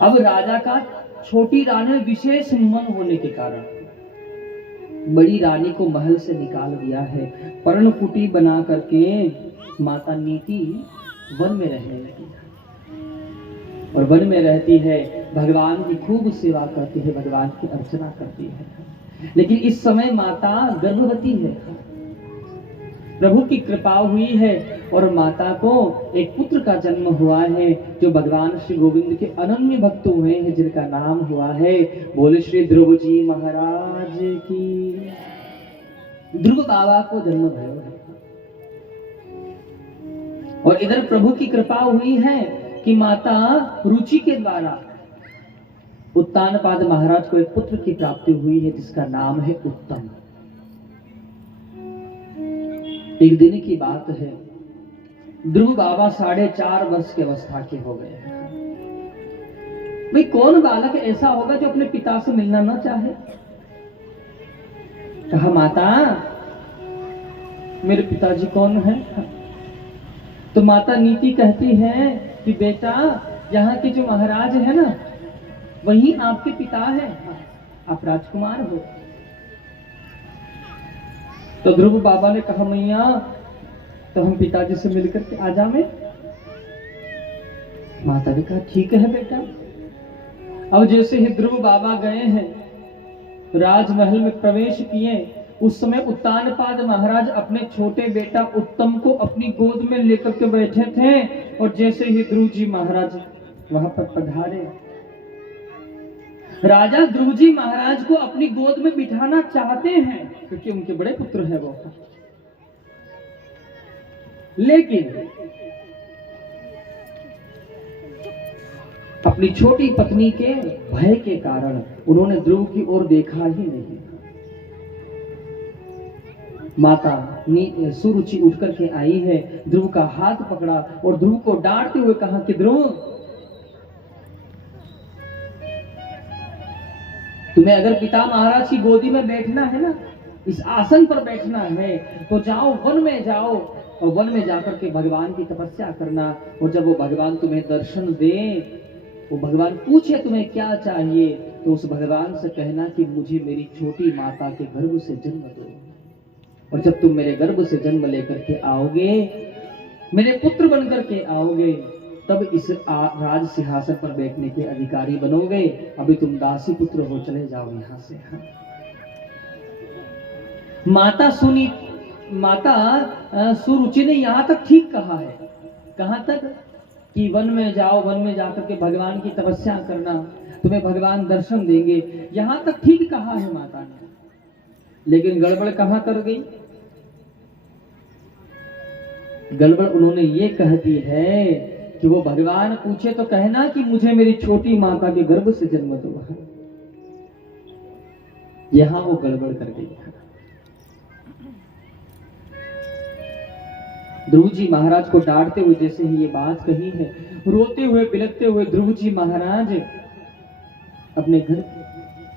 अब राजा का छोटी रानी विशेष मन होने के कारण बड़ी रानी को महल से निकाल दिया है। पर्णकुटी बना करके माता नीति वन में रहने लगी और वन में रहती है, भगवान की खूब सेवा करती है, भगवान की अर्चना करती है। लेकिन इस समय माता गर्भवती है। प्रभु की कृपा हुई है और माता को एक पुत्र का जन्म हुआ है, जो भगवान श्री गोविंद के अनन्य भक्त हुए हैं, जिनका नाम हुआ है, बोले श्री ध्रुव जी महाराज की। ध्रुव बाबा को जन्म भयो है। और इधर प्रभु की कृपा हुई है कि माता रुचि के द्वारा उत्तानपाद महाराज को एक पुत्र की प्राप्ति हुई है, जिसका नाम है उत्तम। एक दिन की बात है, ध्रुव बाबा 4.5 वर्ष की अवस्था के हो गए। भाई कौन बालक ऐसा होगा जो अपने पिता से मिलना न चाहे? कहा माता मेरे पिताजी कौन है? तो माता नीति कहती है कि बेटा यहाँ के जो महाराज है ना, वही आपके पिता है, आप राजकुमार हो। तो ध्रुव बाबा ने कहा मैया तो हम पिताजी से मिलकर के आ जावे। माता ने कहा ठीक है बेटा। अब जैसे ही ध्रुव बाबा गए हैं, राजमहल में प्रवेश किए, उस समय उत्तानपाद महाराज अपने छोटे बेटा उत्तम को अपनी गोद में लेकर के बैठे थे। और जैसे ही ध्रुव जी महाराज वहां पर पधारे, राजा ध्रुव जी महाराज को अपनी गोद में बिठाना चाहते हैं क्योंकि उनके बड़े पुत्र हैं वो, लेकिन अपनी छोटी पत्नी के भय के कारण उन्होंने ध्रुव की ओर देखा ही नहीं। माता सुरुचि उठ करके आई है, ध्रुव का हाथ पकड़ा और ध्रुव को डांटते हुए कहा कि ध्रुव तुम्हें अगर पिता महाराज की गोदी में बैठना है ना, इस आसन पर बैठना है, तो जाओ वन में जाओ और वन में जाकर के भगवान की तपस्या करना। और जब वो भगवान तुम्हें दर्शन दे, वो भगवान पूछे तुम्हें क्या चाहिए, तो उस भगवान से कहना कि मुझे मेरी छोटी माता के गर्भ से जन्म दो। और जब तुम मेरे गर्भ से जन्म लेकर के आओगे, मेरे पुत्र बनकर के आओगे, तब इस राज सिंहासन पर बैठने के अधिकारी बनोगे। अभी तुम दासी पुत्र हो, चले जाओ यहाँ से। हाँ। माता सुरुचि ने यहाँ तक ठीक कहा है। कहाँ तक? कि वन में जाओ, वन में जाकर के भगवान की तपस्या करना, तुम्हें भगवान दर्शन देंगे, यहाँ तक ठीक कहा है माता ने। लेकिन गड़बड़ कहाँ कर गई? गड़बड़ उन्होंने ये कह दी है कि वो भगवान पूछे तो कहना कि मुझे मेरी छोटी माता के गर्भ से जन्म दो। यहां वो गड़बड़ कर गई। ध्रुव जी महाराज को डांटते हुए जैसे ही ये बात कही है, रोते हुए बिलखते हुए ध्रुव जी महाराज अपने घर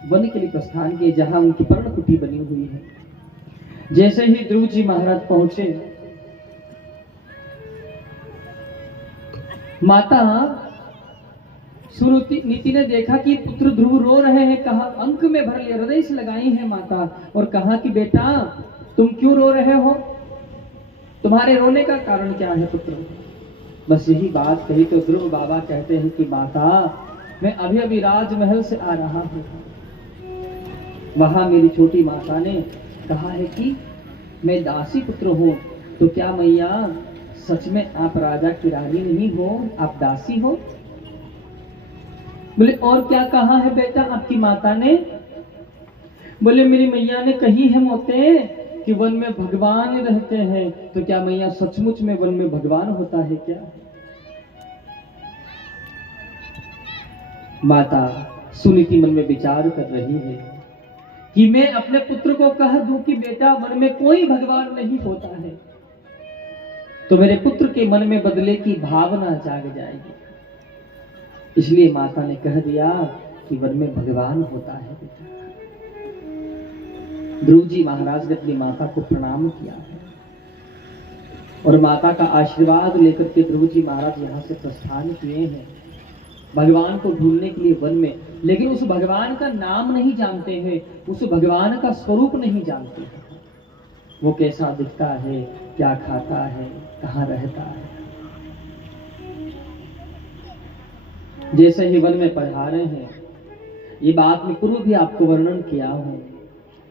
वन के लिए प्रस्थान किए जहां उनकी पर्णकुटी बनी हुई है। जैसे ही ध्रुव जी महाराज पहुंचे, माता सुनीति ने देखा कि पुत्र ध्रुव रो रहे हैं, कहा अंक में भर लिया, हृदय से लगाई है माता और कहा कि बेटा तुम क्यों रो रहे हो, तुम्हारे रोने का कारण क्या है पुत्र। बस यही बात कही तो ध्रुव बाबा कहते हैं कि माता मैं अभी अभी राजमहल से आ रहा हूं, वहां मेरी छोटी माता ने कहा है कि मैं दासी पुत्र हूं, तो क्या मैया सच में आप राजा की रानी नहीं हो, आप दासी हो। बोले और क्या कहा है बेटा आपकी माता ने। बोले मेरी मैया ने कही है मोते कि वन में भगवान रहते हैं, तो क्या मैया सचमुच में वन में भगवान होता है क्या। माता सुनीति मन में विचार कर रही है कि मैं अपने पुत्र को कह दूं कि बेटा वन में कोई भगवान नहीं होता है, तो मेरे पुत्र के मन में बदले की भावना जाग जाएगी। इसलिए माता ने कह दिया कि वन में भगवान होता है बेटा। ध्रुव जी महाराज ने अपनी माता को प्रणाम किया है और माता का आशीर्वाद लेकर के ध्रुव जी महाराज यहाँ से प्रस्थान किए हैं भगवान को ढूंढने के लिए वन में। लेकिन उस भगवान का नाम नहीं जानते हैं, उस भगवान का स्वरूप नहीं जानते हैं, वो कैसा दिखता है, क्या खाता है, कहाँ रहता है। जैसे ही वन में पधारे हैं, ये बात मैं पूर्व भी आपको वर्णन किया हूं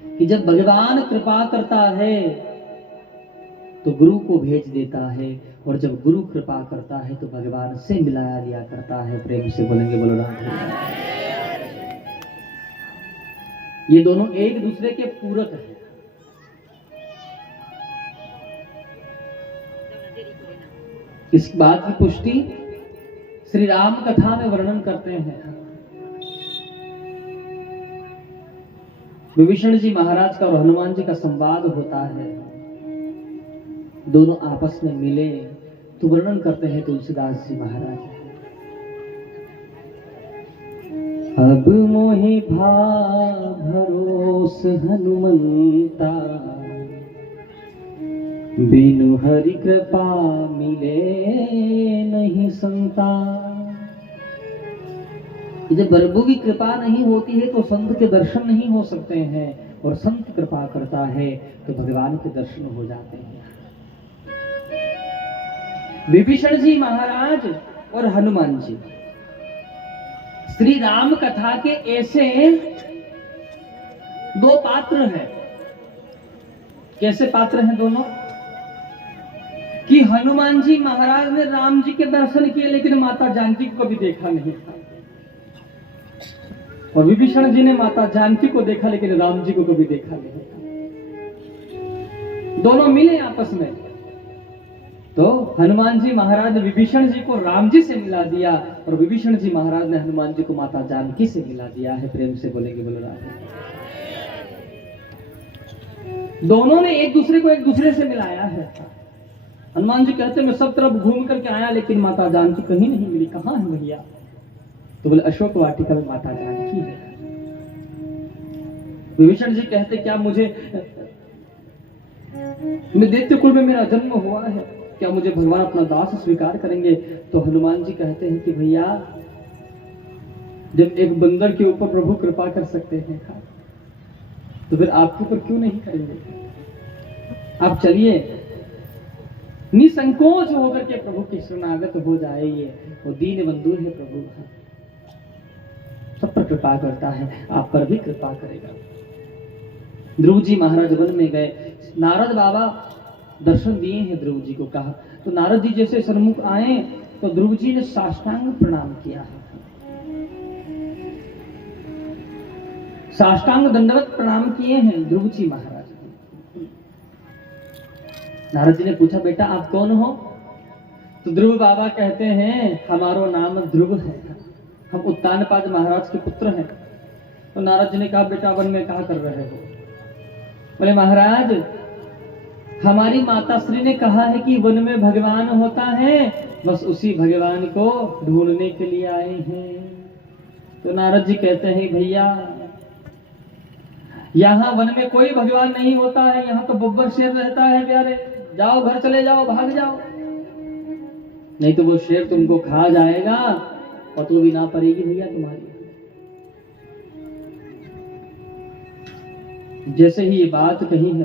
कि जब भगवान कृपा करता है तो गुरु को भेज देता है, और जब गुरु कृपा करता है तो भगवान से मिलाया दिया करता है। प्रेम से बोलेंगे बोलो राधे। ये दोनों एक दूसरे के पूरक हैं। इस बात की पुष्टि श्री राम कथा में वर्णन करते हैं। विभीषण जी महाराज का और हनुमान जी का संवाद होता है, दोनों आपस में मिले तो वर्णन करते हैं तुलसीदास जी महाराज। अब मोहि भरोस हनुमंता, बिनु हरि कृपा मिले नहीं संता। जब प्रभु की कृपा नहीं होती है तो संत के दर्शन नहीं हो सकते हैं, और संत कृपा करता है तो भगवान के दर्शन हो जाते हैं। विभीषण जी महाराज और हनुमान जी श्री राम कथा के ऐसे दो पात्र हैं। कैसे पात्र हैं दोनों कि हनुमान जी महाराज ने राम जी के दर्शन किए लेकिन माता जानकी को कभी देखा नहीं था, और विभीषण जी ने माता जानकी को देखा लेकिन राम जी को कभी देखा नहीं था। दोनों मिले आपस में, तो हनुमान जी महाराज ने विभीषण जी को राम जी से मिला दिया, और विभीषण जी महाराज ने हनुमान जी को माता जानकी से मिला दिया है। प्रेम से बोलेंगे बोलो राधे। दोनों ने एक दूसरे को एक दूसरे से मिलाया है। हनुमान जी कहते मैं सब तरफ घूम करके आया लेकिन माता जानकी कहीं नहीं मिली, कहाँ है भैया। तो बोले अशोक वाटिका में माता जानकी है। विभीषण जी कहते क्या मुझे, मैं दैत्य कुल में मेरा जन्म हुआ है, क्या मुझे भगवान अपना दास स्वीकार करेंगे। तो हनुमान जी कहते हैं कि भैया जब एक बंदर के ऊपर प्रभु कृपा कर सकते हैं तो फिर आपके ऊपर क्यों नहीं करेंगे। आप चलिए निसंकोच होकर के प्रभु के शरणागत हो जाइए, वो दीन बंधु है प्रभु, सब पर कृपा करता है, आप पर भी कृपा करेगा। ध्रुव जी महाराज वन में गए, नारद बाबा दर्शन दिए हैं ध्रुव जी को। कहा तो नारद जी जैसे सन्मुख आए तो ध्रुव जी ने साष्टांग प्रणाम किया है, साष्टांग दंडवत प्रणाम किए हैं ध्रुव जी महाराज। नारद जी ने पूछा बेटा आप कौन हो। तो ध्रुव बाबा कहते हैं हमारो नाम ध्रुव है, हम उत्तानपाद महाराज के पुत्र हैं। तो नारद जी ने कहा बेटा वन में क्या कर रहे हो। बोले महाराज हमारी माता श्री ने कहा है कि वन में भगवान होता है, बस उसी भगवान को ढूंढने के लिए आए हैं। तो नारद जी कहते हैं भैया यहाँ वन में कोई भगवान नहीं होता है, यहाँ तो बब्बर शेर रहता है प्यारे। जाओ घर चले जाओ, भाग जाओ, नहीं तो वो शेर तुमको खा जाएगा और तो भी ना पड़ेगी भैया तुम्हारी। जैसे ही ये बात कही है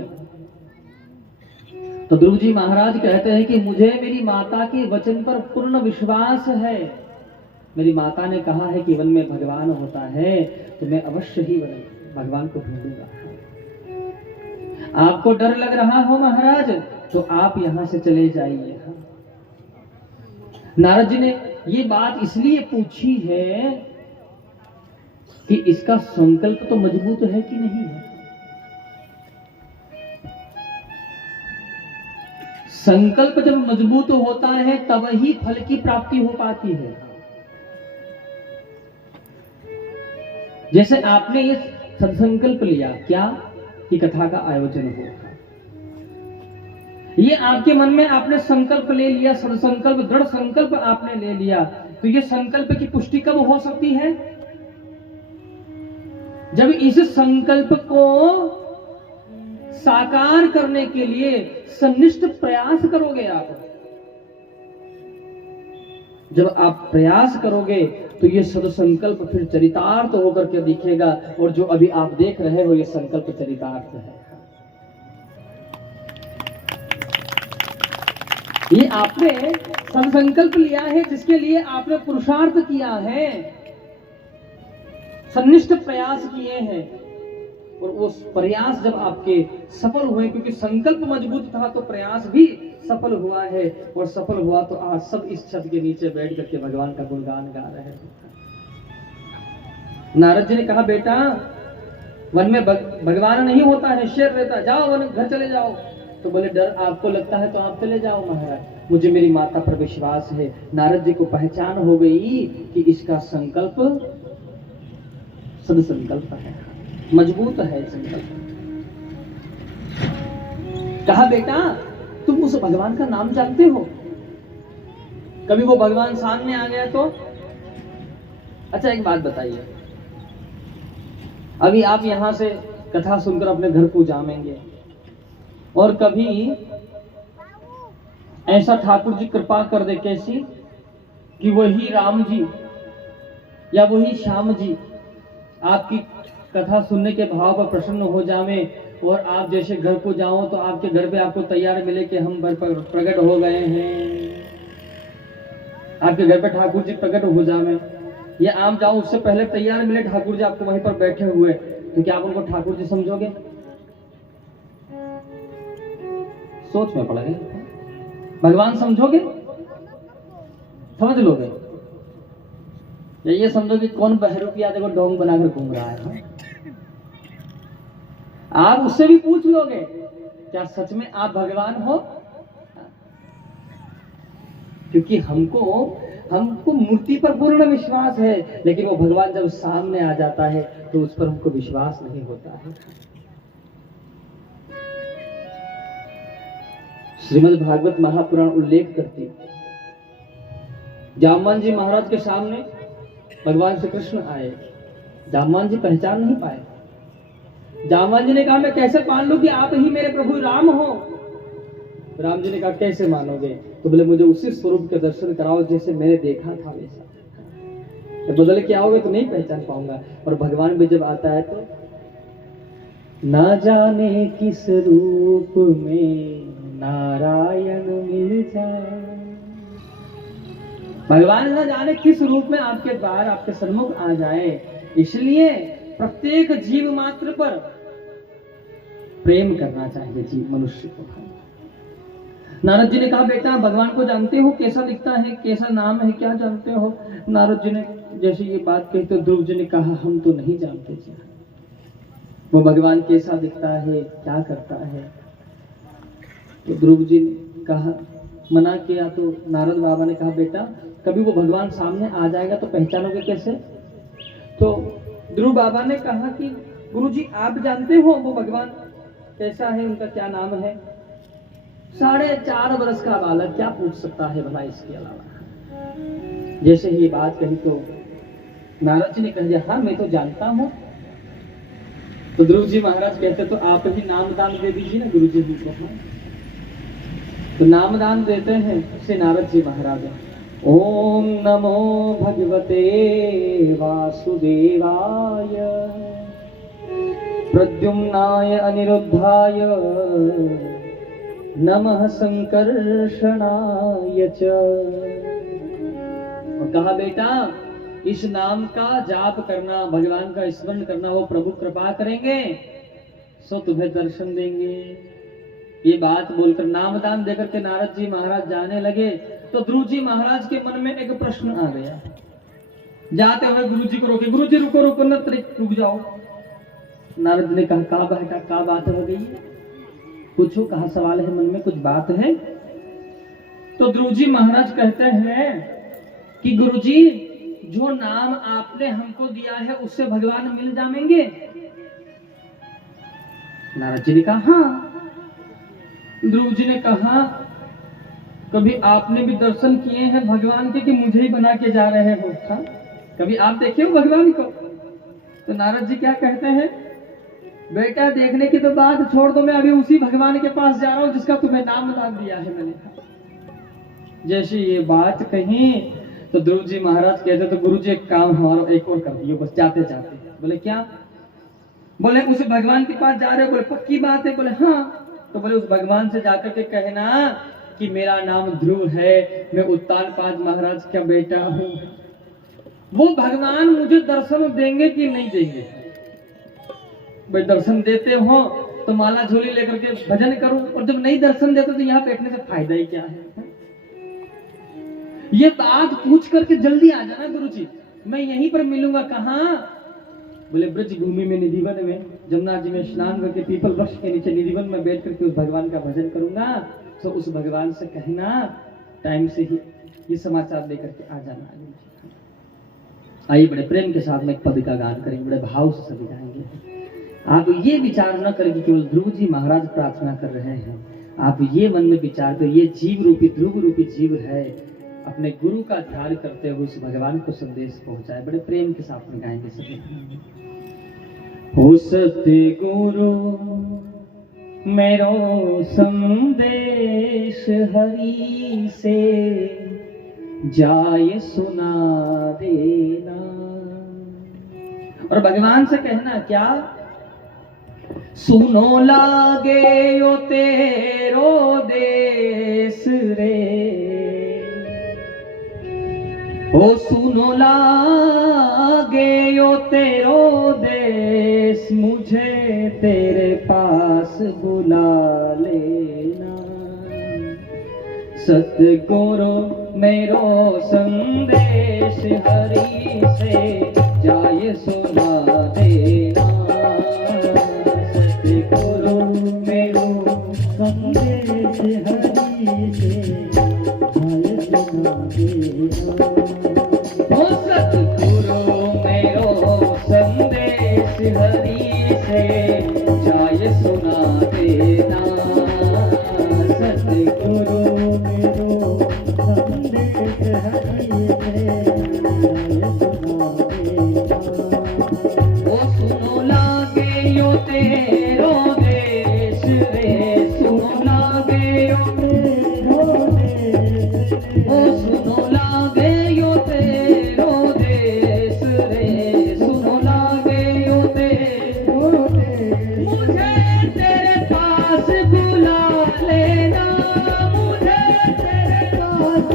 तो ध्रुव जी महाराज कहते हैं कि मुझे मेरी माता के वचन पर पूर्ण विश्वास है। मेरी माता ने कहा है कि वन में भगवान होता है तो मैं अवश्य ही भगवान को ढूंढूंगा। आपको डर लग रहा हो महाराज तो आप यहां से चले जाइए। नारद जी ने ये बात इसलिए पूछी है कि इसका संकल्प तो मजबूत है कि नहीं है। संकल्प जब मजबूत होता है तब ही फल की प्राप्ति हो पाती है। जैसे आपने ये सत्संकल्प लिया क्या कि कथा का आयोजन होगा, ये आपके मन में आपने संकल्प ले लिया, सत्संकल्प, दृढ़ संकल्प आपने ले लिया, तो ये संकल्प की पुष्टि कब हो सकती है? जब इस संकल्प को साकार करने के लिए सन्निष्ठ प्रयास करोगे आप। जब आप प्रयास करोगे तो ये सदसंकल्प फिर चरितार्थ होकर के दिखेगा, और जो अभी आप देख रहे हो ये संकल्प चरितार्थ है। ये आपने सदसंकल्प लिया है जिसके लिए आपने पुरुषार्थ किया है, सन्निष्ठ प्रयास किए हैं, और वो प्रयास जब आपके सफल हुए, क्योंकि संकल्प मजबूत था तो प्रयास भी सफल हुआ है, और सफल हुआ तो आज सब इस छत के नीचे बैठ करके भगवान का गुणगान गा रहे हैं। नारद जी ने कहा बेटा वन में भगवान नहीं होता है, शेर रहता, जाओ वन घर चले जाओ। तो बोले डर आपको लगता है तो आप चले जाओ महाराज, मुझे मेरी माता पर विश्वास है। नारद जी को पहचान हो गई कि इसका संकल्प सदसंकल्प है, मजबूत है संकल्प। कहा बेटा तुम उस भगवान का नाम जानते हो? कभी वो भगवान सामने आ गया तो? अच्छा एक बात बताइए, अभी आप यहां से कथा सुनकर अपने घर को जाएंगे, और कभी ऐसा ठाकुर जी कृपा कर दे कैसी कि वही राम जी या वही श्याम जी आपकी कथा सुनने के भाव पर प्रसन्न हो जावे, और आप जैसे घर को जाओ तो आपके घर पे आपको तैयार मिले कि हम प्रकट हो गए हैं, आपके घर पे ठाकुर जी प्रकट हो जावे, या आप जाओ उससे पहले तैयार मिले ठाकुर जी आपको वहीं पर बैठे हुए, तो क्या आप उनको ठाकुर जी समझोगे? सोच में पड़ गए। भगवान समझोगे? समझ लोगे? या ये समझो कि कौन बहरूपिया देखो डोंग बनाकर घूम रहा है? आप उससे भी पूछ लोगे क्या सच में आप भगवान हो? क्योंकि हमको मूर्ति पर पूर्ण विश्वास है, लेकिन वो भगवान जब सामने आ जाता है तो उस पर हमको विश्वास नहीं होता है। श्रीमद् भागवत महापुराण उल्लेख करती है, जामवान जी महाराज के सामने भगवान श्री कृष्ण आए, जामवान जी पहचान नहीं पाए। जामवान जी ने कहा मैं कैसे मान लूं कि आप ही मेरे प्रभु राम हो? राम जी ने कहा कैसे मानोगे? तो बोले मुझे उसी स्वरूप के दर्शन कराओ जैसे मैंने देखा था वैसा। तो बदल के आओगे तो नहीं पहचान पाऊंगा। और भगवान भी जब आता है तो ना जाने किस रूप में नारायण मिल जाए, भगवान न जाने किस रूप में आपके द्वार आपके सन्मुख आ जाए। इसलिए प्रत्येक जीव मात्र पर प्रेम करना चाहिए जीव मनुष्य को। नारद जी ने कहा बेटा भगवान को जानते हो? कैसा दिखता है, कैसा नाम है, क्या जानते हो? नारद जी ने जैसे ये बात कही तो ध्रुव जी ने कहा हम तो नहीं जानते जी, वो भगवान कैसा दिखता है, क्या करता है। तो ध्रुव जी ने कहा, मना किया, तो नारद बाबा ने कहा बेटा कभी वो भगवान सामने आ जाएगा तो पहचानोगे कैसे? तो ध्रुव बाबा ने कहा कि गुरु जी आप जानते हो वो भगवान कैसा है, उनका क्या नाम है? 4.5 वर्ष का बालक क्या पूछ सकता है भला इसके अलावा। जैसे ही ये बात कही तो नारद जी ने कहा हाँ मैं तो जानता हूं। तो ध्रुव जी महाराज कहते तो आप भी नाम दान दे दीजिए ना गुरु जी को। तो नाम दान देते हैं श्री नारद जी महाराज। ओम नमो भगवते वासुदेवाय प्रद्युम्नाय अनिरुद्धाय नमः संकर्षणाय च। और कहा बेटा इस नाम का जाप करना, भगवान का स्मरण करना, वो प्रभु कृपा करेंगे सो तुम्हें दर्शन देंगे। ये बात बोलकर नाम दान देकर के नारद जी महाराज जाने लगे। तो ध्रुव जी महाराज के मन में एक प्रश्न आ गया। जाते हुए गुरु जी को रोके, गुरु जी रुको रुको न, रुक जाओ। नारद ने कहा का बेटा का बात हो गई, पूछो कहा सवाल है मन में, कुछ बात है। तो ध्रुव जी महाराज कहते हैं कि गुरु जी जो नाम आपने हमको दिया है उससे भगवान मिल जाएंगे। नारद जी ने कहा हाँ। ध्रुव जी ने कहा कभी आपने भी दर्शन किए हैं भगवान के कि मुझे ही बना के जा रहे हो? हाँ? कभी आप देखे हो भगवान को? तो नारद जी क्या कहते हैं, बेटा देखने की तो बात छोड़ दो, मैं अभी उसी भगवान के पास जा रहा हूं जिसका तुम्हें नाम दान दिया है मैंने। जैसे ये बात कही तो ध्रुव जी महाराज कहते तो गुरु जी एक काम हमारा एक और कर दियो बस जाते जाते। बोले क्या? बोले उस भगवान के पास जा रहे हो? बोले पक्की बात है? बोले हाँ। तो बोले उस भगवान से जाकर के कहना कि मेरा नाम ध्रुव है, मैं उत्तानपाद महाराज का बेटा हूँ। वो भगवान मुझे दर्शन देंगे कि नहीं देंगे? भाई दर्शन देते हो तो माला झोली लेकर के भजन करूं, और जब नहीं दर्शन देते तो यहाँ बैठने से फायदा ही क्या है? ये बात पूछ करके जल्दी आ जाना गुरुजी, मैं यहीं पर मिलूंगा। कहाँ? बोले ब्रज भूमि में निधिवन में, जमुना जी में स्नान करके पीपल वृक्ष के नीचे निधिवन में बैठ करके उस भगवान का भजन करूंगा। तो उस भगवान से कहना टाइम से ही ये समाचार लेकर के आ जाना। आइए बड़े प्रेम के साथ में एक पद का गान करेंगे, बड़े भाव से सभी गाएंगे। आप ये विचार न करें कि केवल ध्रुव जी महाराज प्रार्थना कर रहे हैं, आप ये मन में विचार करें ये जीव रूपी ध्रुव रूपी जीव है, अपने गुरु का ध्यान करते हुए उस भगवान को संदेश पहुंचाए। बड़े प्रेम के साथ में गाएंगे सभी। हो सत्य गुरु मेरो संदेश हरि से जाय सुना देना। और भगवान से कहना क्या? सुनो लागे यो तेरो देश रे, ओ सुनो लागे यो तेरो देश, मुझे तेरे पास बुला लेना। सतगुरु मेरो संदेश हरि से जाय सुना देना। सतगुरु मेरो संदेश हरि से जाय सुना देना। ओ सतगुरु मेरो संदेश हरि से जाय सुना देना। सतगुरु मेरो संदेश हरि से जाय सुना देना। ओ सुनो लागे यो तेरो देश रे, सुनो लागे यो तेरो देश रे, ओ सुनो लागे यो तेरो देश रे, सुनो लागे यो तेरो देश, मुझे तेरे पास बुला लेना। मुझे तेरे पास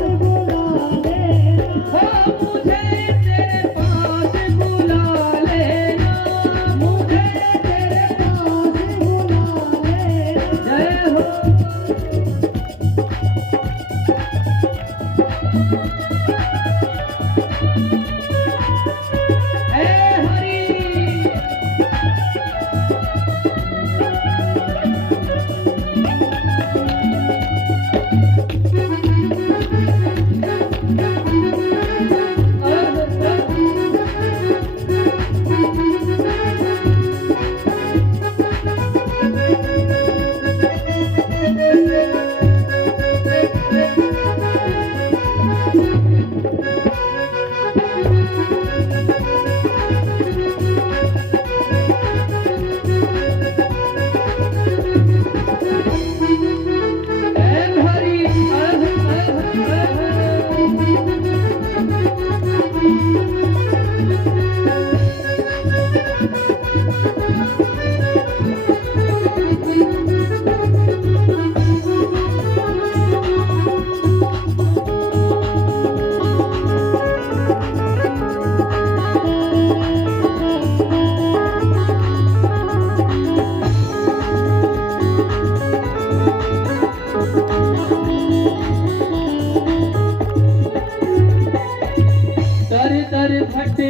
बुला लेना। हो मुझे तेरे पास बुला लेना। मुझे तेरे पास बुला लेना। जय हो। हे हरि।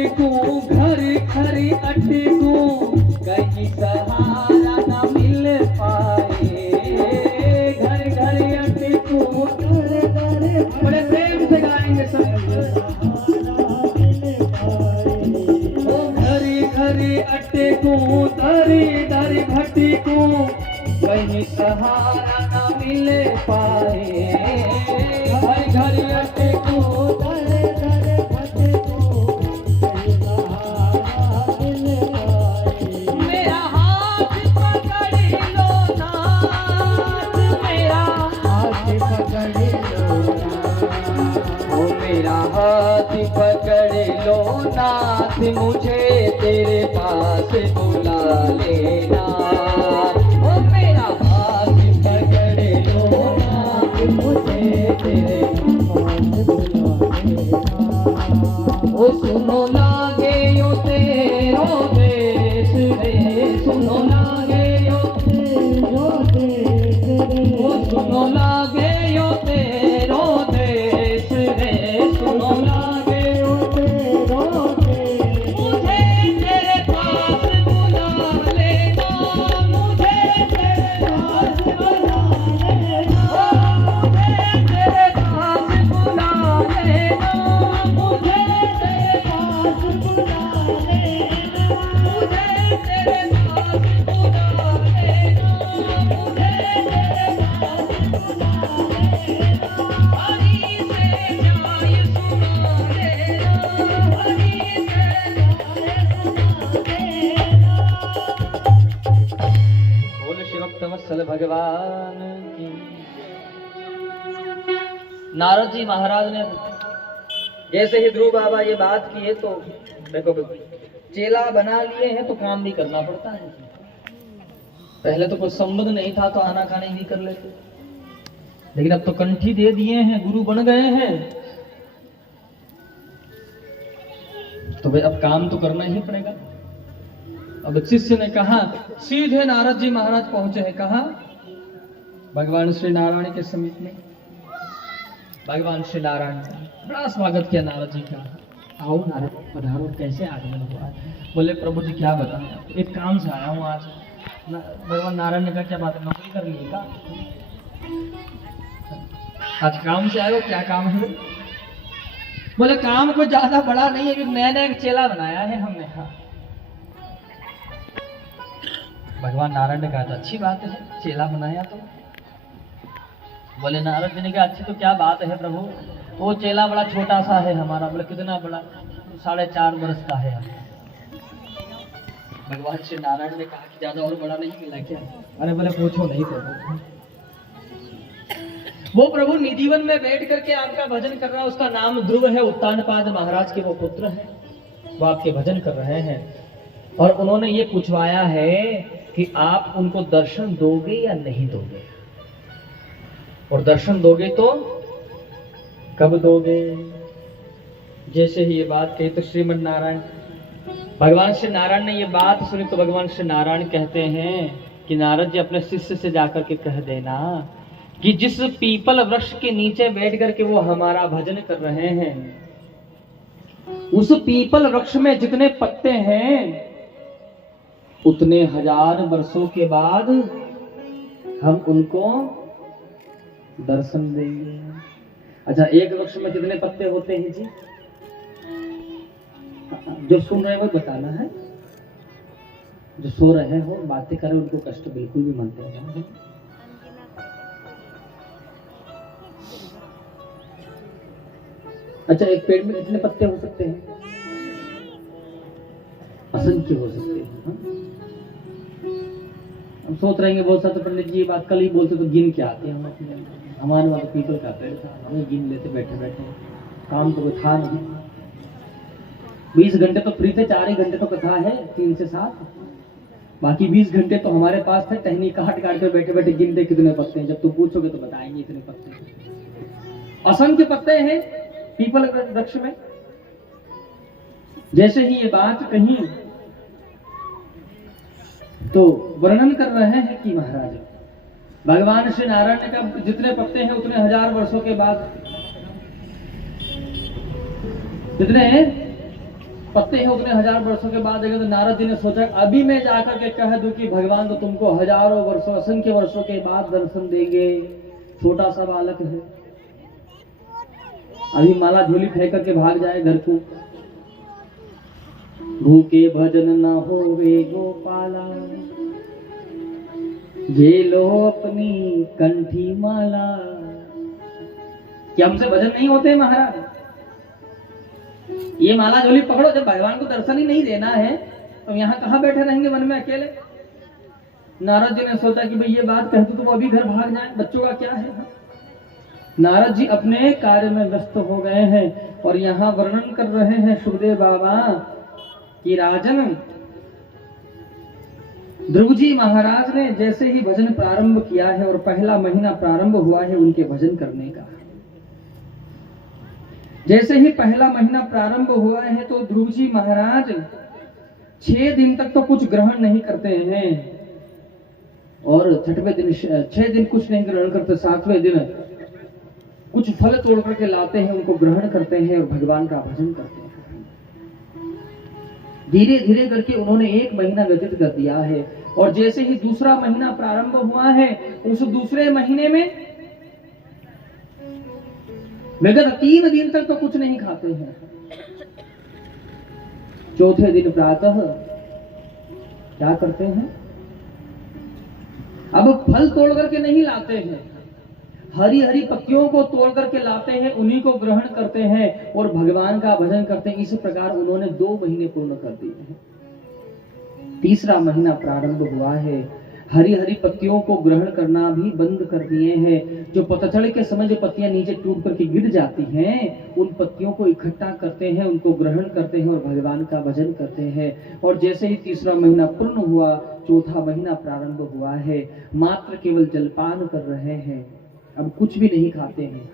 अटकूं घर घर अटकूं कहीं सहारा न मिल पाए। घर घर अटकूं बड़े प्रेम से गाएंगे सब। ओ घरी घरी अटकूं दरी दरी भटकूं कहीं सहारा न मिल पाए। घर घर अटकूं पकड़ लो नाथ मुझे तेरे पास बुला लेना। ओ मेरा हाथ पकड़ लो नाथ मुझे तेरे पास बुला लेना। ओ सुनो लागे यो तेरो देश रे सुनो लागे यो तेरो देश रे। ओ सुनो लागे यो तेरो देश रे सुनो लागे भगवान की। नारद जी महाराज ने जैसे ही ध्रुव बाबा ये बात किए तो देखो चेला बना लिए हैं तो काम भी करना पड़ता है। पहले तो कोई संबंध नहीं था तो आना खाने भी कर लेते, लेकिन अब तो कंठी दे दिए हैं, गुरु बन गए हैं, तो भाई अब काम तो करना ही पड़ेगा। अब शिष्य ने कहा, सीधे नारद जी महाराज पहुंचे हैं, कहा भगवान श्री नारायण के समीप में। भगवान श्री नारायण ने बड़ा स्वागत किया नारद जी का। आओ नारद पधारो, कैसे आगमन हुआ? बोले प्रभु जी क्या बताएं, एक काम से आया हूँ आज। भगवान नारायण ने कहा क्या बात है, नौकरी कर ली का? आज काम से आए हो, क्या काम है? बोले काम कोई ज्यादा बड़ा नहीं है, नया नया चेला बनाया है हमने। हाँ भगवान नारायण ने कहा अच्छी बात है, चेला बनाया तो। बोले नारद जी ने कहा अच्छी तो क्या बात है प्रभु, वो चेला बड़ा छोटा सा है हमारा। बोले कितना बड़ा? 4.5 वर्ष का है। भगवान श्री नारायण ने कहा कि ज्यादा और बड़ा नहीं मिला क्या? अरे बोले पूछो नहीं प्रभु। वो प्रभु निधिवन में बैठ करके आपका भजन कर रहा है, उसका नाम ध्रुव है, उत्तानपाद महाराज के वो पुत्र है, वो आपके भजन कर रहे हैं। और उन्होंने ये पूछवाया है कि आप उनको दर्शन दोगे या नहीं दोगे, और दर्शन दोगे तो कब दोगे? जैसे ही ये बात कही तो श्रीमद नारायण, भगवान श्री नारायण ने ये बात सुनी तो भगवान श्री नारायण कहते हैं कि नारद जी अपने शिष्य से जाकर के कह देना कि जिस पीपल वृक्ष के नीचे बैठ करके वो हमारा भजन कर रहे हैं, उस पीपल वृक्ष में जितने पत्ते हैं उतने 1000 वर्षों के बाद हम उनको दर्शन देंगे। अच्छा, एक वृक्ष में कितने पत्ते होते हैं जी? जो सुन रहे हो बताना है, जो सो रहे हो बातें करें उनको कष्ट बिल्कुल भी मत देना। अच्छा, एक पेड़ में कितने पत्ते हो सकते हैं? असंख्य हो सकते हैं। हम सोच रहेंगे बहुत सारे पंडित जी ये बात कल ही बोलते तो गिन के आते हैं। हम अपने हमारे वहां पीपल का पेड़ था, हमें गिन लेते बैठे बैठे, काम तो कोई था नहीं। 20 घंटे तो फ्री थे, 4 ही घंटे तो कथा है 3 से 7, बाकी 20 घंटे तो हमारे पास थे, टहनी काट काट कर बैठे बैठे गिन दे कितने पत्ते हैं। जब तुम पूछोगे तो बताएंगे इतने पत्ते। असंख्य पत्ते हैं पीपल वृक्ष में। जैसे ही ये बात कही तो वर्णन कर रहे हैं कि महाराज भगवान श्री नारायण ने कहा जितने पत्ते हैं उतने 1000 वर्षों के बाद, कितने हैं पत्ते हैं उतने हजार वर्षों के बाद देखे। तो नारद जी ने सोचा अभी मैं जाकर के कह दूं कि भगवान तो तुमको हजारों वर्षों असंख्य वर्षों के बाद दर्शन देंगे, छोटा सा बालक है, अभी माला झोली फेंक करके भाग जाए घर को। भूखे भजन न होवे गोपाला, ये लो अपनी कंठी माला। क्या हमसे भजन नहीं होते महाराज? ये माला झोली पकड़ो, जब भगवान को दर्शन ही नहीं देना है तो यहाँ कहाँ बैठे रहेंगे वन में अकेले। नारद जी ने सोचा कि भाई ये बात कहते तो वो अभी घर भाग जाए, बच्चों का क्या है। नारद जी अपने कार्य में व्यस्त हो गए हैं और यहाँ वर्णन कर रहे हैं सुखदेव बाबा कि राजन ध्रुव जी महाराज ने जैसे ही भजन प्रारंभ किया है और पहला महीना प्रारंभ हुआ है उनके भजन करने का, जैसे ही पहला महीना प्रारंभ हुआ है तो ध्रुव जी महाराज 6 दिन तक तो कुछ ग्रहण नहीं करते हैं और 6वें दिन 6 दिन कुछ नहीं ग्रहण करते, 7वें दिन कुछ फल तोड़ करके लाते हैं, उनको ग्रहण करते हैं और भगवान का भजन करते हैं। धीरे धीरे करके उन्होंने 1 महीना व्यतीत कर दिया है और जैसे ही दूसरा महीना प्रारंभ हुआ है उस दूसरे महीने में विगत 3 दिन तक तो कुछ नहीं खाते हैं। चौथे दिन प्रातः क्या करते हैं? अब फल तोड़ करके नहीं लाते हैं, हरी हरी पत्तियों को तोड़ करके लाते हैं, उन्हीं को ग्रहण करते हैं और भगवान का भजन करते हैं। इस प्रकार उन्होंने 2 महीने पूर्ण कर दिए हैं। तीसरा महीना प्रारंभ हुआ है, हरी हरी पत्तियों को ग्रहण करना भी बंद कर दिए हैं। जो पतझड़ के समय जो पत्तियां नीचे टूट करके गिर जाती हैं उन पत्तियों को इकट्ठा करते हैं, उनको ग्रहण करते हैं और भगवान का भजन करते हैं। और जैसे ही तीसरा महीना पूर्ण हुआ, चौथा महीना प्रारंभ हुआ है, मात्र केवल जलपान कर रहे हैं, अब कुछ भी नहीं खाते हैं,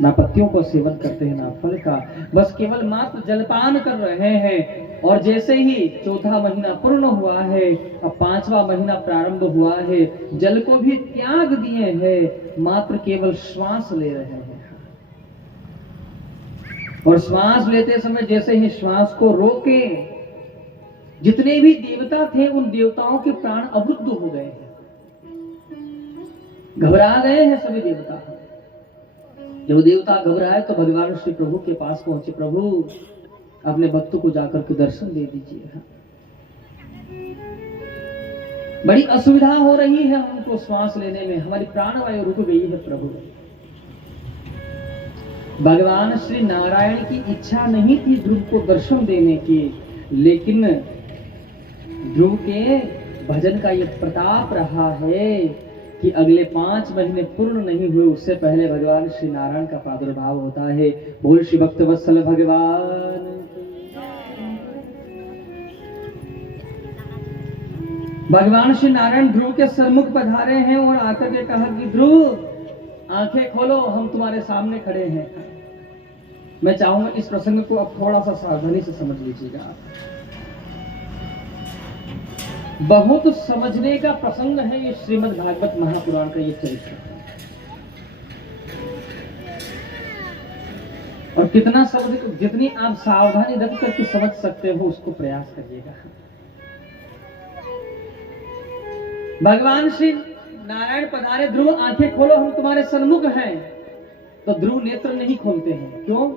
ना पत्तियों को सेवन करते हैं ना फल का, बस केवल मात्र जलपान कर रहे हैं। और जैसे ही चौथा महीना पूर्ण हुआ है, अब 5वां महीना प्रारंभ हुआ है, जल को भी त्याग दिए हैं, मात्र केवल श्वास ले रहे हैं। और श्वास लेते समय जैसे ही श्वास को रोके, जितने भी देवता थे उन देवताओं के प्राण अवरुद्ध हो गए हैं, घबरा गए हैं सभी देवता। जब देवता घबराए तो भगवान श्री प्रभु के पास पहुंचे, प्रभु अपने भक्तों को जाकर के दर्शन दे दीजिए, बड़ी असुविधा हो रही है हमको श्वास लेने में, हमारी प्राणवायु रुक गई है प्रभु। भगवान श्री नारायण की इच्छा नहीं थी ध्रुव को दर्शन देने की, लेकिन ध्रुव के भजन का यह प्रताप रहा है कि अगले 5 महीने पूर्ण नहीं हुए उससे पहले भगवान श्री नारायण का प्रादुर्भाव होता है। बोल श्री भक्त वत्सल भगवान। भगवान श्री नारायण ध्रुव के सम्मुख पधारे हैं और आकर के कहा कि ध्रुव आंखें खोलो, हम तुम्हारे सामने खड़े हैं। मैं चाहूंगा इस प्रसंग को अब थोड़ा सा सावधानी से समझ लीजिएगा, बहुत समझने का प्रसंग है ये श्रीमद् भागवत महापुराण का ये चरित्र। और कितना शब्द जितनी आप सावधानी रख करके समझ सकते हो उसको प्रयास करिएगा। भगवान श्री नारायण पधारे, ध्रुव आंखें खोलो, हम तुम्हारे सन्मुख हैं। तो ध्रुव नेत्र नहीं खोलते हैं, क्यों?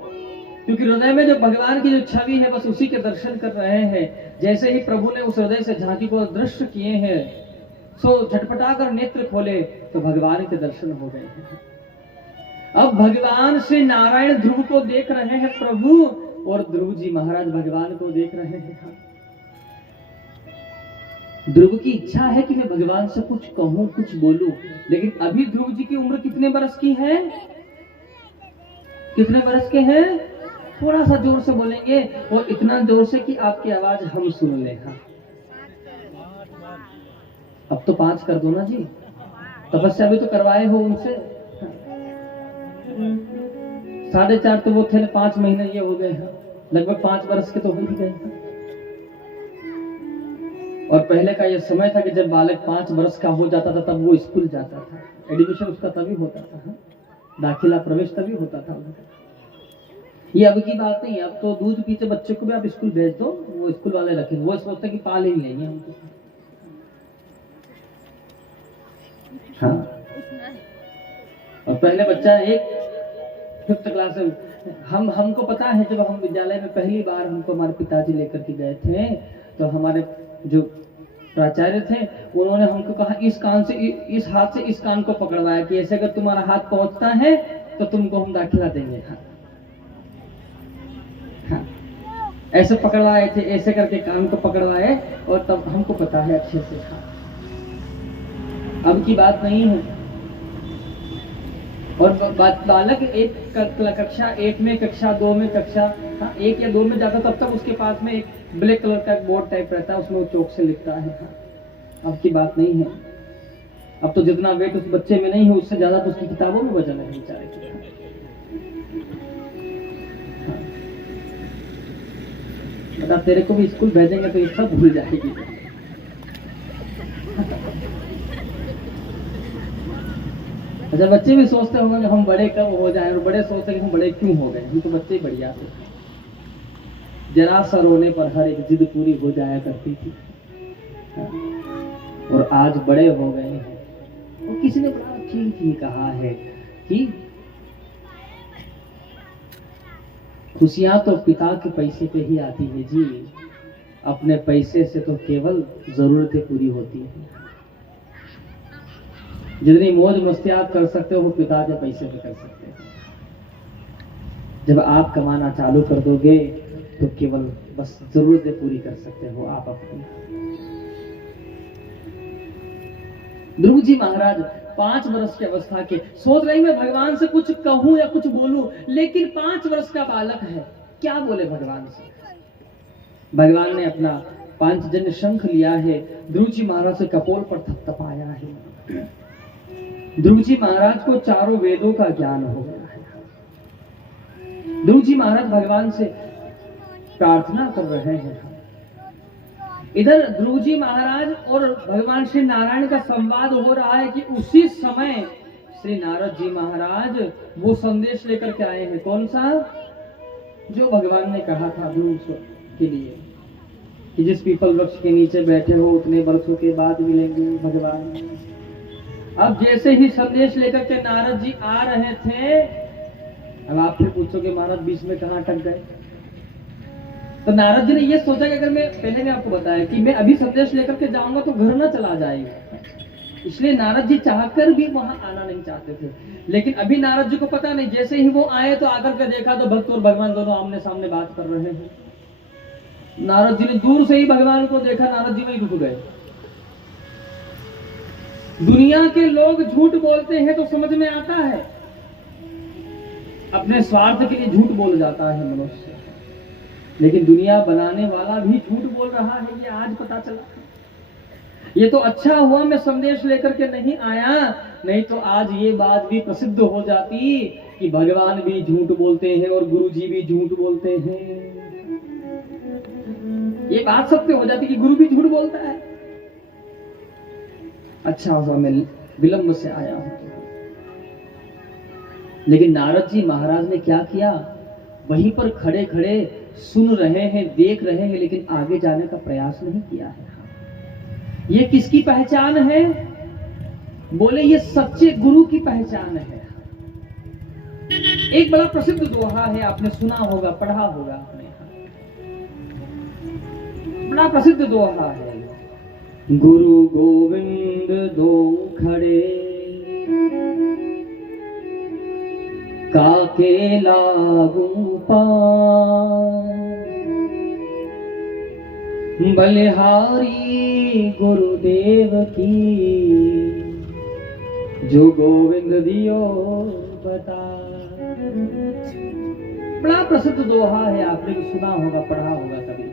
क्योंकि हृदय में जो भगवान की जो छवि है बस उसी के दर्शन कर रहे हैं। जैसे ही प्रभु ने उस हृदय से झांकी को दृष्ट किए हैं, सो झटपटा कर नेत्र खोले तो भगवान के दर्शन हो गए हैं। अब भगवान श्री नारायण ध्रुव को देख रहे हैं प्रभु, और ध्रुव जी महाराज भगवान को देख रहे हैं। ध्रुव की इच्छा है कि मैं भगवान से कुछ कहूं, कुछ बोलूं, लेकिन अभी ध्रुव जी की उम्र कितने बरस की है? कितने बरस के हैं? थोड़ा सा जोर से बोलेंगे, और इतना जोर से कि आपकी आवाज हम सुन लें। अब तो 5 कर दो ना जी, तपस्या भी तो करवाए हो उनसे। 4.5 तो वो थे, 5 महीने ये हो गए हैं, लगभग 5 वर्ष के तो हो ही गए हैं। और पहले का ये समय था कि जब बालक 5 वर्ष का हो जाता था तब वो स्कूल जाता था, एडमिशन उसका तभी होता था, दाखिला प्रवेश तभी होता था। ये अब की बात नहीं है, अब तो दूध पीते बच्चे को भी आप स्कूल भेज दो, वो स्कूल वाले रखेंगे, वो सोचते हैं कि पाल ही लेंगे हमको। हाँ, और पहले बच्चा एक 5th क्लास में, हमको पता है जब हम विद्यालय में पहली बार हमको हमारे पिताजी लेकर के गए थे, तो हमारे जो प्राचार्य थे उन्होंने हमको कहा इस कान से इस हाथ से इस कान को पकड़वाया कि ऐसे अगर तुम्हारा हाथ पहुंचता है तो तुमको हम दाखिला देंगे। हाँ, हाँ, ऐसे पकड़वाए थे, ऐसे करके कान को पकड़वाए और तब हमको पता है अच्छे से। हाँ, अब की बात नहीं है। और बालक एक कक्षा 1 में, कक्षा 2 में, कक्षा 1 या 2 में जाता तब तक उसके पास में एक ब्लैक कलर का बोर्ड टाइप रहता है, उसमें वो चौक से लिखता है। हाँ, अब की बात नहीं है। अब तो जितना वेट उस बच्चे में नहीं है उससे ज्यादा तो उसकी किताबों में वजन है बेचारे की। बता, तेरे को भी स्कूल भेजेंगे तो ये सब भूल जाएगी। अच्छा, बच्चे भी सोचते होंगे कि हम बड़े कब हो जाएं, और बड़े सोचते हैं कि हम बड़े क्यों हो गए, हम तो बच्चे ही बढ़िया थे। जरा सा रोने पर हर एक जिद पूरी हो जाया करती थी। और आज बड़े हो गए हैं। और किसी ने बड़ा ठीक ही कहा है कि खुशियां तो पिता के पैसे पे ही आती है जी, अपने पैसे से तो केवल जरूरतें पूरी होती है। जितनी मौज मस्ती आप कर सकते हो वो पिता के पैसे पे कर सकते हो। जब आप कमाना चालू कर दोगे तो केवल बस जरूरतें पूरी कर सकते हो आप अपनी। ध्रुव जी महाराज 5 वर्ष की अवस्था के सोच रहे मैं भगवान से कुछ कहूं या कुछ बोलूं, लेकिन 5 वर्ष का बालक है, क्या बोले भगवान से। भगवान ने अपना पांचजन्य शंख लिया है, ध्रुव जी महाराज से कपोल पर थपथपाया है। ध्रुव जी महाराज को चारों वेदों का ज्ञान हो गया है। ध्रुव जी महाराज भगवान से प्रार्थना कर रहे हैं। इधर ध्रुव जी महाराज और भगवान श्री नारायण का संवाद हो रहा है कि उसी समय श्री नारद जी महाराज वो संदेश लेकर के आए हैं। कौन सा? जो भगवान ने कहा था ध्रुव के लिए कि जिस पीपल वृक्ष के नीचे बैठे हो उतने वर्षों के बाद मिलेंगे भगवान। अब जैसे ही संदेश लेकर के नारद जी आ रहे थे, अब आप फिर पूछोगे महाराज बीच में कहां अटक गए। तो नारद जी ने ये सोचा कि अगर मैं पहले ने आपको बताया कि मैं अभी संदेश लेकर के जाऊंगा तो घर ना चला जाएगा, इसलिए नारद जी चाहकर भी वहां आना नहीं चाहते थे। लेकिन अभी नारद जी को पता नहीं, जैसे ही वो आए तो आकर के देखा तो भक्त और भगवान दोनों आमने सामने बात कर रहे हैं। नारद जी ने दूर से ही भगवान को देखा, नारद जी वहीं रुक गए। दुनिया के लोग झूठ बोलते हैं तो समझ में आता है, अपने स्वार्थ के लिए झूठ बोल जाता है मनुष्य, लेकिन दुनिया बनाने वाला भी झूठ बोल रहा है, ये आज पता चला। ये तो अच्छा हुआ मैं संदेश लेकर के नहीं आया, नहीं तो आज ये बात भी प्रसिद्ध हो जाती कि भगवान भी झूठ बोलते हैं और गुरु जी भी झूठ बोलते हैं। ये बात सत्य हो जाती कि गुरु भी झूठ बोलता है। अच्छा हुआ मैं विलंब से आया हूं। लेकिन नारद जी महाराज ने क्या किया, वहीं पर खड़े खड़े सुन रहे हैं, देख रहे हैं, लेकिन आगे जाने का प्रयास नहीं किया है। ये किसकी पहचान है? बोले ये सच्चे गुरु की पहचान है। एक बड़ा प्रसिद्ध दोहा है, आपने सुना होगा, पढ़ा होगा आपने, बड़ा प्रसिद्ध दोहा है। गुरु गोविंद दो खड़े काके लागू पार, बलिहारी गुरुदेव की जो गोविंद दियो बता। बड़ा प्रसिद्ध दोहा है, आपने भी सुना होगा, पढ़ा होगा कभी।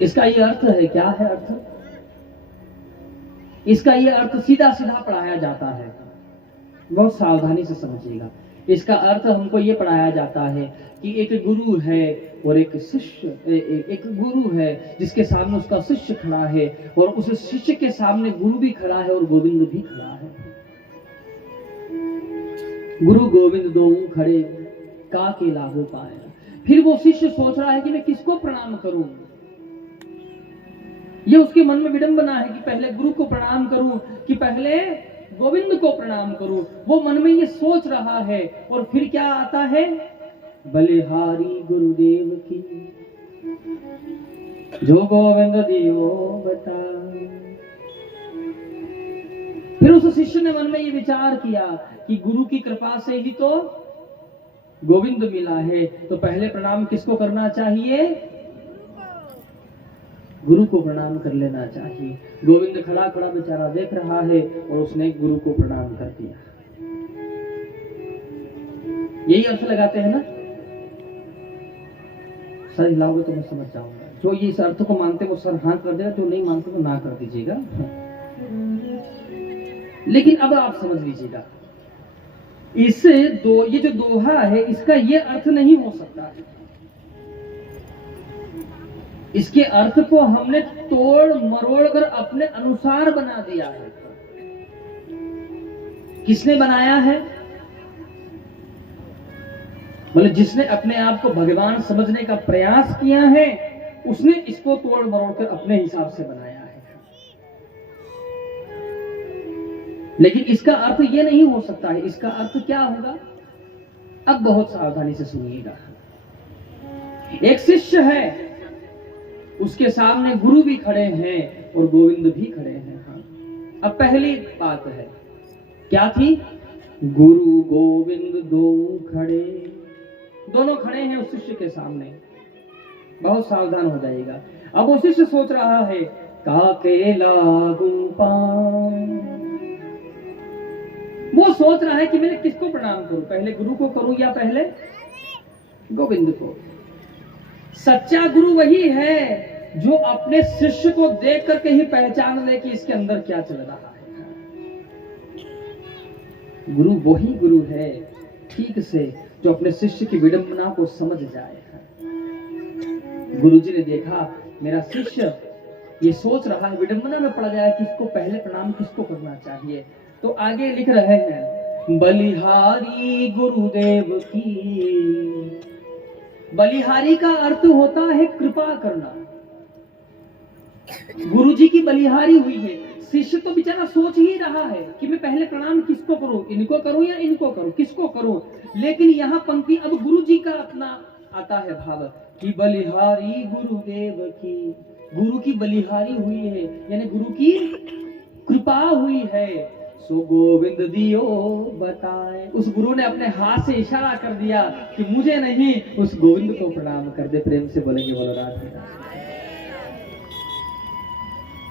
इसका ये अर्थ है, क्या है अर्थ? इसका ये अर्थ सीधा सीधा पढ़ाया जाता है, बहुत सावधानी से समझिएगा। इसका अर्थ हमको ये पढ़ाया जाता है कि एक गुरु है और एक शिष्य, एक गुरु है जिसके सामने उसका शिष्य खड़ा है, और उस शिष्य के सामने गुरु भी खड़ा है और गोविंद भी खड़ा है। गुरु गोविंद दो खड़े का के लागू पाया। फिर वो शिष्य सोच रहा है कि मैं किसको प्रणाम करूं। ये उसके मन में विडंबना है कि पहले गुरु को प्रणाम करूं कि पहले गोविंद को प्रणाम करूं। वो मन में ये सोच रहा है और फिर क्या आता है, बलिहारी गुरुदेव की जो गोविंद दियो बता। फिर उस शिष्य ने मन में ये विचार किया कि गुरु की कृपा से ही तो गोविंद मिला है, तो पहले प्रणाम किसको करना चाहिए, गुरु को प्रणाम कर लेना चाहिए। गोविंद खड़ा खड़ा बेचारा देख रहा है और उसने गुरु को प्रणाम कर दिया। यही अर्थ लगाते हैं ना, सर हिलाओगे तो मैं समझ जाऊंगा। जो ये इस अर्थ को मानते वो सर हाथ कर देगा, जो नहीं मानते वो ना कर दीजिएगा। लेकिन अब आप समझ लीजिएगा, ये जो दोहा है इसका ये अर्थ नहीं हो सकता है। इसके अर्थ को हमने तोड़ मरोड़ कर अपने अनुसार बना दिया है। किसने बनाया है, मतलब जिसने अपने आप को भगवान समझने का प्रयास किया है उसने इसको तोड़ मरोड़ कर अपने हिसाब से बनाया है। लेकिन इसका अर्थ ये नहीं हो सकता है। इसका अर्थ क्या होगा, अब बहुत सावधानी से सुनिएगा। एक शिष्य है, उसके सामने गुरु भी खड़े हैं और गोविंद भी खड़े हैं। हाँ, अब पहली बात है क्या थी, गुरु गोविंद दो खड़े, दोनों खड़े हैं उस शिष्य के सामने। बहुत सावधान हो जाएगा। अब वो शिष्य सोच रहा है काके लागू पान, वो सोच रहा है कि मैं किसको प्रणाम करूं, पहले गुरु को करूं या पहले गोविंद को। सच्चा गुरु वही है जो अपने शिष्य को देख करके ही पहचान ले कि इसके अंदर क्या चल रहा है। गुरु वही गुरु है ठीक से जो अपने शिष्य की विडंबना को समझ जाए। गुरुजी ने देखा मेरा शिष्य ये सोच रहा है, विडंबना में पड़ गया है कि इसको पहले प्रणाम किसको करना चाहिए, तो आगे लिख रहे हैं बलिहारी गुरुदेव की। बलिहारी का अर्थ होता है कृपा करना। गुरुजी की बलिहारी हुई है। शिष्य तो बेचारा सोच ही रहा है कि मैं पहले प्रणाम किसको करूं, इनको करूं या इनको करूं, किसको करूं। लेकिन यहाँ पंक्ति अब गुरुजी का अपना आता है भाव कि बलिहारी गुरुदेव की, गुरु की बलिहारी हुई है, यानी गुरु की कृपा हुई है। सो गोविंद दियो बताए, उस गुरु ने अपने हाथ से इशारा कर दिया कि मुझे नहीं उस गोविंद को प्रणाम कर दे। प्रेम से बोलेंगे बोलो राधे।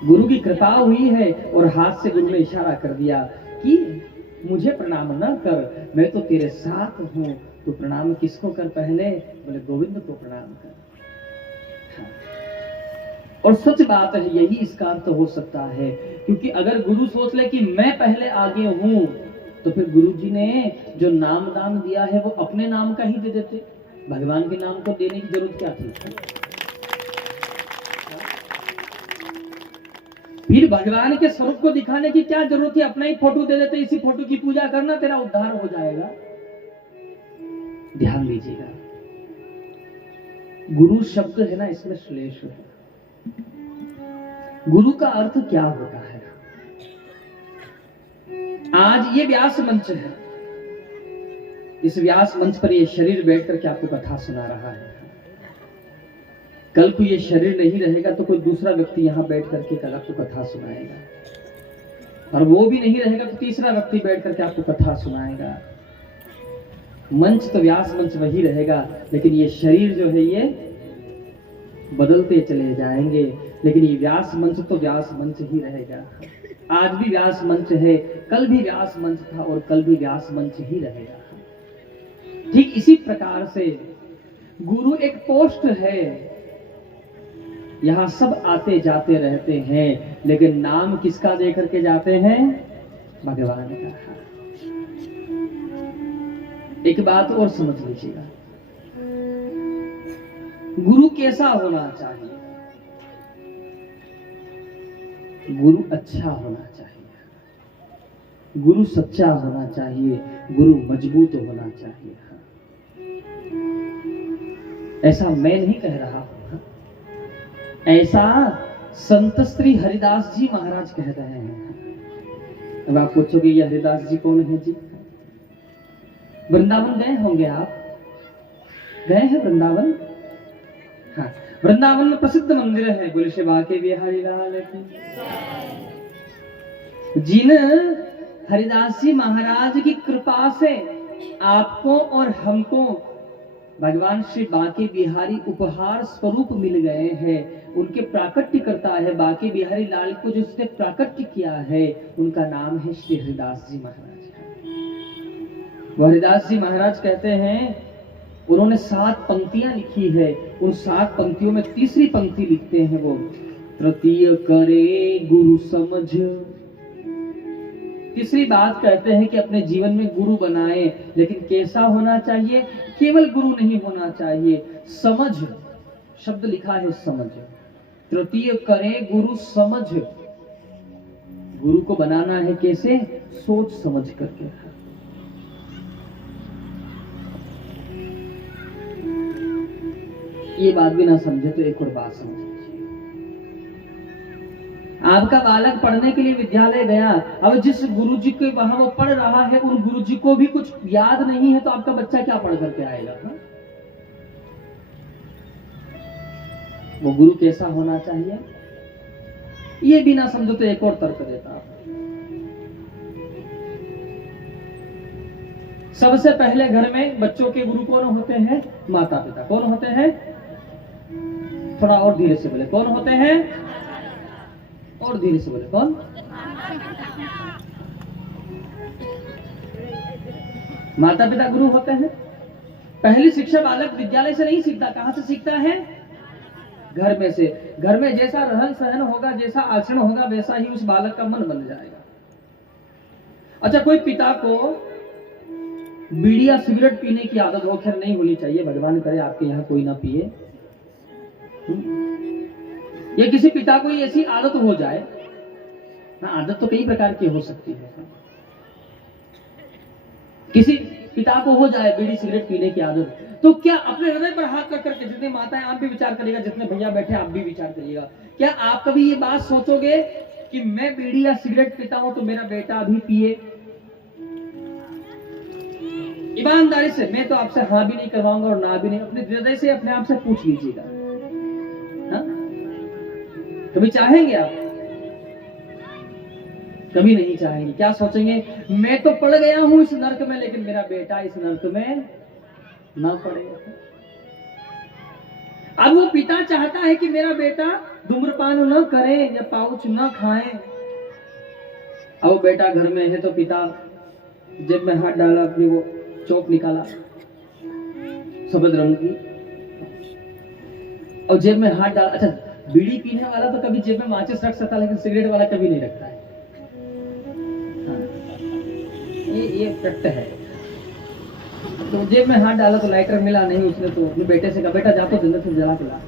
गुरु की कृपा हुई है और हाथ से गुरु ने इशारा कर दिया कि मुझे प्रणाम न कर, मैं तो तेरे साथ हूं, तो प्रणाम किसको कर, पहले बोले गोविंद को प्रणाम कर। हाँ। और सच बात है, यही इसका अर्थ हो सकता है, क्योंकि अगर गुरु सोच ले कि मैं पहले आगे हूं तो फिर गुरु जी ने जो नाम दान दिया है वो अपने नाम का ही दे देते, भगवान के नाम को देने की जरूरत क्या थी। फिर भगवान के स्वरूप को दिखाने की क्या जरूरत है, अपना ही फोटो दे देते, इसी फोटो की पूजा करना तेरा उद्धार हो जाएगा। ध्यान दीजिएगा, गुरु शब्द है ना, इसमें श्लेष है। गुरु का अर्थ क्या होता है। आज ये व्यास मंच है, इस व्यास मंच पर ये शरीर बैठ करके आपको कथा सुना रहा है। कल को ये शरीर नहीं रहेगा तो कोई दूसरा व्यक्ति यहाँ बैठ करके कल आपको कथा सुनाएगा, और वो भी नहीं रहेगा तो तीसरा व्यक्ति बैठ करके आपको कथा सुनाएगा। मंच तो व्यास मंच वही रहेगा, लेकिन ये शरीर जो है ये बदलते चले जाएंगे, लेकिन ये व्यास मंच तो व्यास मंच ही रहेगा। आज भी व्यास मंच है, कल भी व्यास मंच था और कल भी व्यास मंच ही रहेगा। ठीक इसी प्रकार से गुरु एक पोस्ट है, यहाँ सब आते जाते रहते हैं, लेकिन नाम किसका दे करके जाते हैं, भगवान का। एक बात और समझ लीजिएगा, गुरु कैसा होना चाहिए। गुरु अच्छा होना चाहिए, गुरु सच्चा होना चाहिए, गुरु मजबूत होना चाहिए। ऐसा मैं नहीं कह रहा हूं, ऐसा संत श्री हरिदास जी महाराज कह रहे हैं। अब आप पूछोगे ये हरिदास जी कौन है जी? वृंदावन गए होंगे आप, गए हैं वृंदावन? हाँ, वृंदावन में प्रसिद्ध मंदिर है, बोले श्री बांके बिहारी लाल की। जिन हरिदास जी महाराज की कृपा से आपको और हमको भगवान श्री बांके बिहारी उपहार स्वरूप मिल गए हैं, उनके प्राकट्य करता है बांके बिहारी लाल को जिसने प्राकट्य किया है, उनका नाम है श्री हरिदास जी महाराज। वो हरिदास जी महाराज कहते हैं, उन्होंने 7 पंक्तियां लिखी है, उन 7 पंक्तियों में तीसरी पंक्ति लिखते हैं वो, तृतीय करे गुरु समझ। तीसरी बात कहते हैं कि अपने जीवन में गुरु बनाए, लेकिन कैसा होना चाहिए? केवल गुरु नहीं होना चाहिए, समझ शब्द लिखा है, समझ। तृतीय करे गुरु समझ, गुरु को बनाना है कैसे? सोच समझ करके। ये बात भी ना समझे तो एक और बात समझ। आपका बालक पढ़ने के लिए विद्यालय गया, अब जिस गुरुजी के वहां वो पढ़ रहा है, उन गुरुजी को भी कुछ याद नहीं है, तो आपका बच्चा क्या पढ़ करके आएगा? हा? वो गुरु कैसा होना चाहिए? ये भी ना समझो तो एक और तर्क देता। सबसे पहले घर में बच्चों के गुरु कौन होते हैं? माता पिता। कौन होते हैं? थोड़ा और धीरे से बोले, कौन होते हैं? और धीरे से बोले, कौन? माता पिता गुरु होते हैं। पहली शिक्षा बालक विद्यालय से नहीं सीखता, कहां से सीखता है? घर में से। घर में जैसा रहन सहन होगा, जैसा आचरण होगा, वैसा ही उस बालक का मन बन जाएगा। अच्छा, कोई पिता को बीड़ी या सिगरेट पीने की आदत हो, खैर नहीं होनी चाहिए, भगवान करे आपके यहाँ कोई ना पिए, या किसी पिता को ऐसी आदत हो जाए ना, आदत तो कई प्रकार की हो सकती है, किसी पिता को हो जाए बीड़ी सिगरेट पीने की आदत, तो क्या अपने हृदय पर हाथ रख करके, जितने माताएं आप भी विचार करिएगा, जितने भैया बैठे आप भी विचार करिएगा, क्या आप कभी ये बात सोचोगे कि मैं बीड़ी या सिगरेट पीता हूं तो मेरा बेटा भी पिए? ईमानदारी से, मैं तो आपसे हाँ भी नहीं करवाऊंगा और ना भी नहीं, अपने हृदय से अपने आप से पूछ लीजिएगा, कभी चाहेंगे आप? कभी नहीं चाहेंगे। क्या सोचेंगे? मैं तो पड़ गया हूं इस नर्क में, लेकिन मेरा बेटा इस नर्क में ना पड़े। अब वो पिता चाहता है कि मेरा बेटा धूम्रपान न करे या पाउच न खाए। अब बेटा घर में है तो पिता जेब में हाथ डाला, अपनी वो चौक निकाला सफेद रंग की, और जेब में हाथ डाला। अच्छा, बीड़ी पीने वाला तो कभी जेब में माचिस रख सकता, लेकिन सिगरेट वाला कभी नहीं रखता है। ये फैक्ट है। तो जेब में हाथ डाला तो लाइटर मिला नहीं, उसने तो अपने बेटे से कहा, बेटा जा तो अंदर से जला के ला।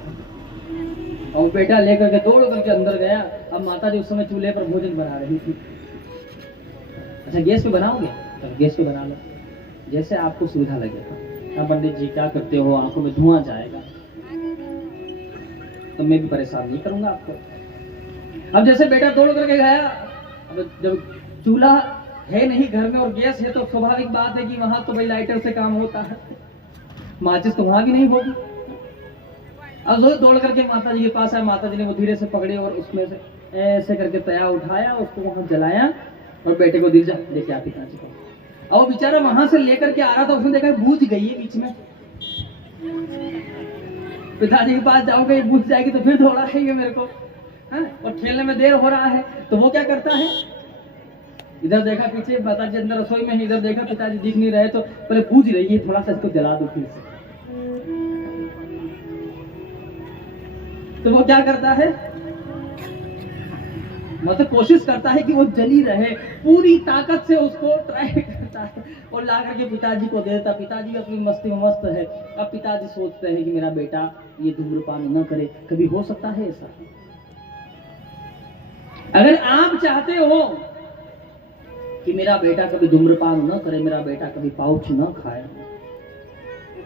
और बेटा लेकर के दौड़ करके अंदर गया। अब माता जी उस समय चूल्हे पर भोजन बना रही थी। अच्छा, गैस पे बनाओगे? तो गैस पे बना लो, जैसे आपको सुविधा लगेगा। अब पंडित जी क्या करते हो, आंखों में धुआं जाएगा, तो मैं भी परेशान नहीं करूंगा आपको। अब जैसे बेटा दौड़ करके गया, अब जब चूल्हा है नहीं घर में और गैस है, तो स्वाभाविक बात है कि वहां तो भाई लाइटर से काम होता है, माचिस तो वहां भी नहीं होगी। अब दौड़ करके माता जी के पास आया, माता जी ने वो धीरे से पकड़ी और उसमें से ऐसे करके तया उठाया, उसको वहां जलाया और बेटे को दिल जा लेके आ पिताजी को। अब वो बेचारा वहां से लेकर के आ रहा था, उसने देखा बूझ गई है बीच में। पिताजी के पास जाओगे, बूझ जाएगी तो फिर दौड़ाएंगे मेरे को, और खेलने में देर हो रहा है। तो वो क्या करता है, इधर देखा पीछे, पिताजी अंदर रसोई में, इधर देखा पिताजी दिख नहीं रहे, तो पहले बूझ रही है, थोड़ा सा इसको जला दो फिर से। तो वो क्या करता है, मतलब कोशिश करता है कि वो जली रहे, पूरी ताकत से उसको ट्राई करता है और ला करके पिताजी को दे देता। पिताजी अपनी मस्ती में मस्त है। अब पिताजी सोचते हैं कि मेरा बेटा ये धूम्रपान न करे। कभी हो सकता है ऐसा? अगर आप चाहते हो कि मेरा बेटा कभी धूम्रपान न करे, मेरा बेटा कभी पाउच न खाए,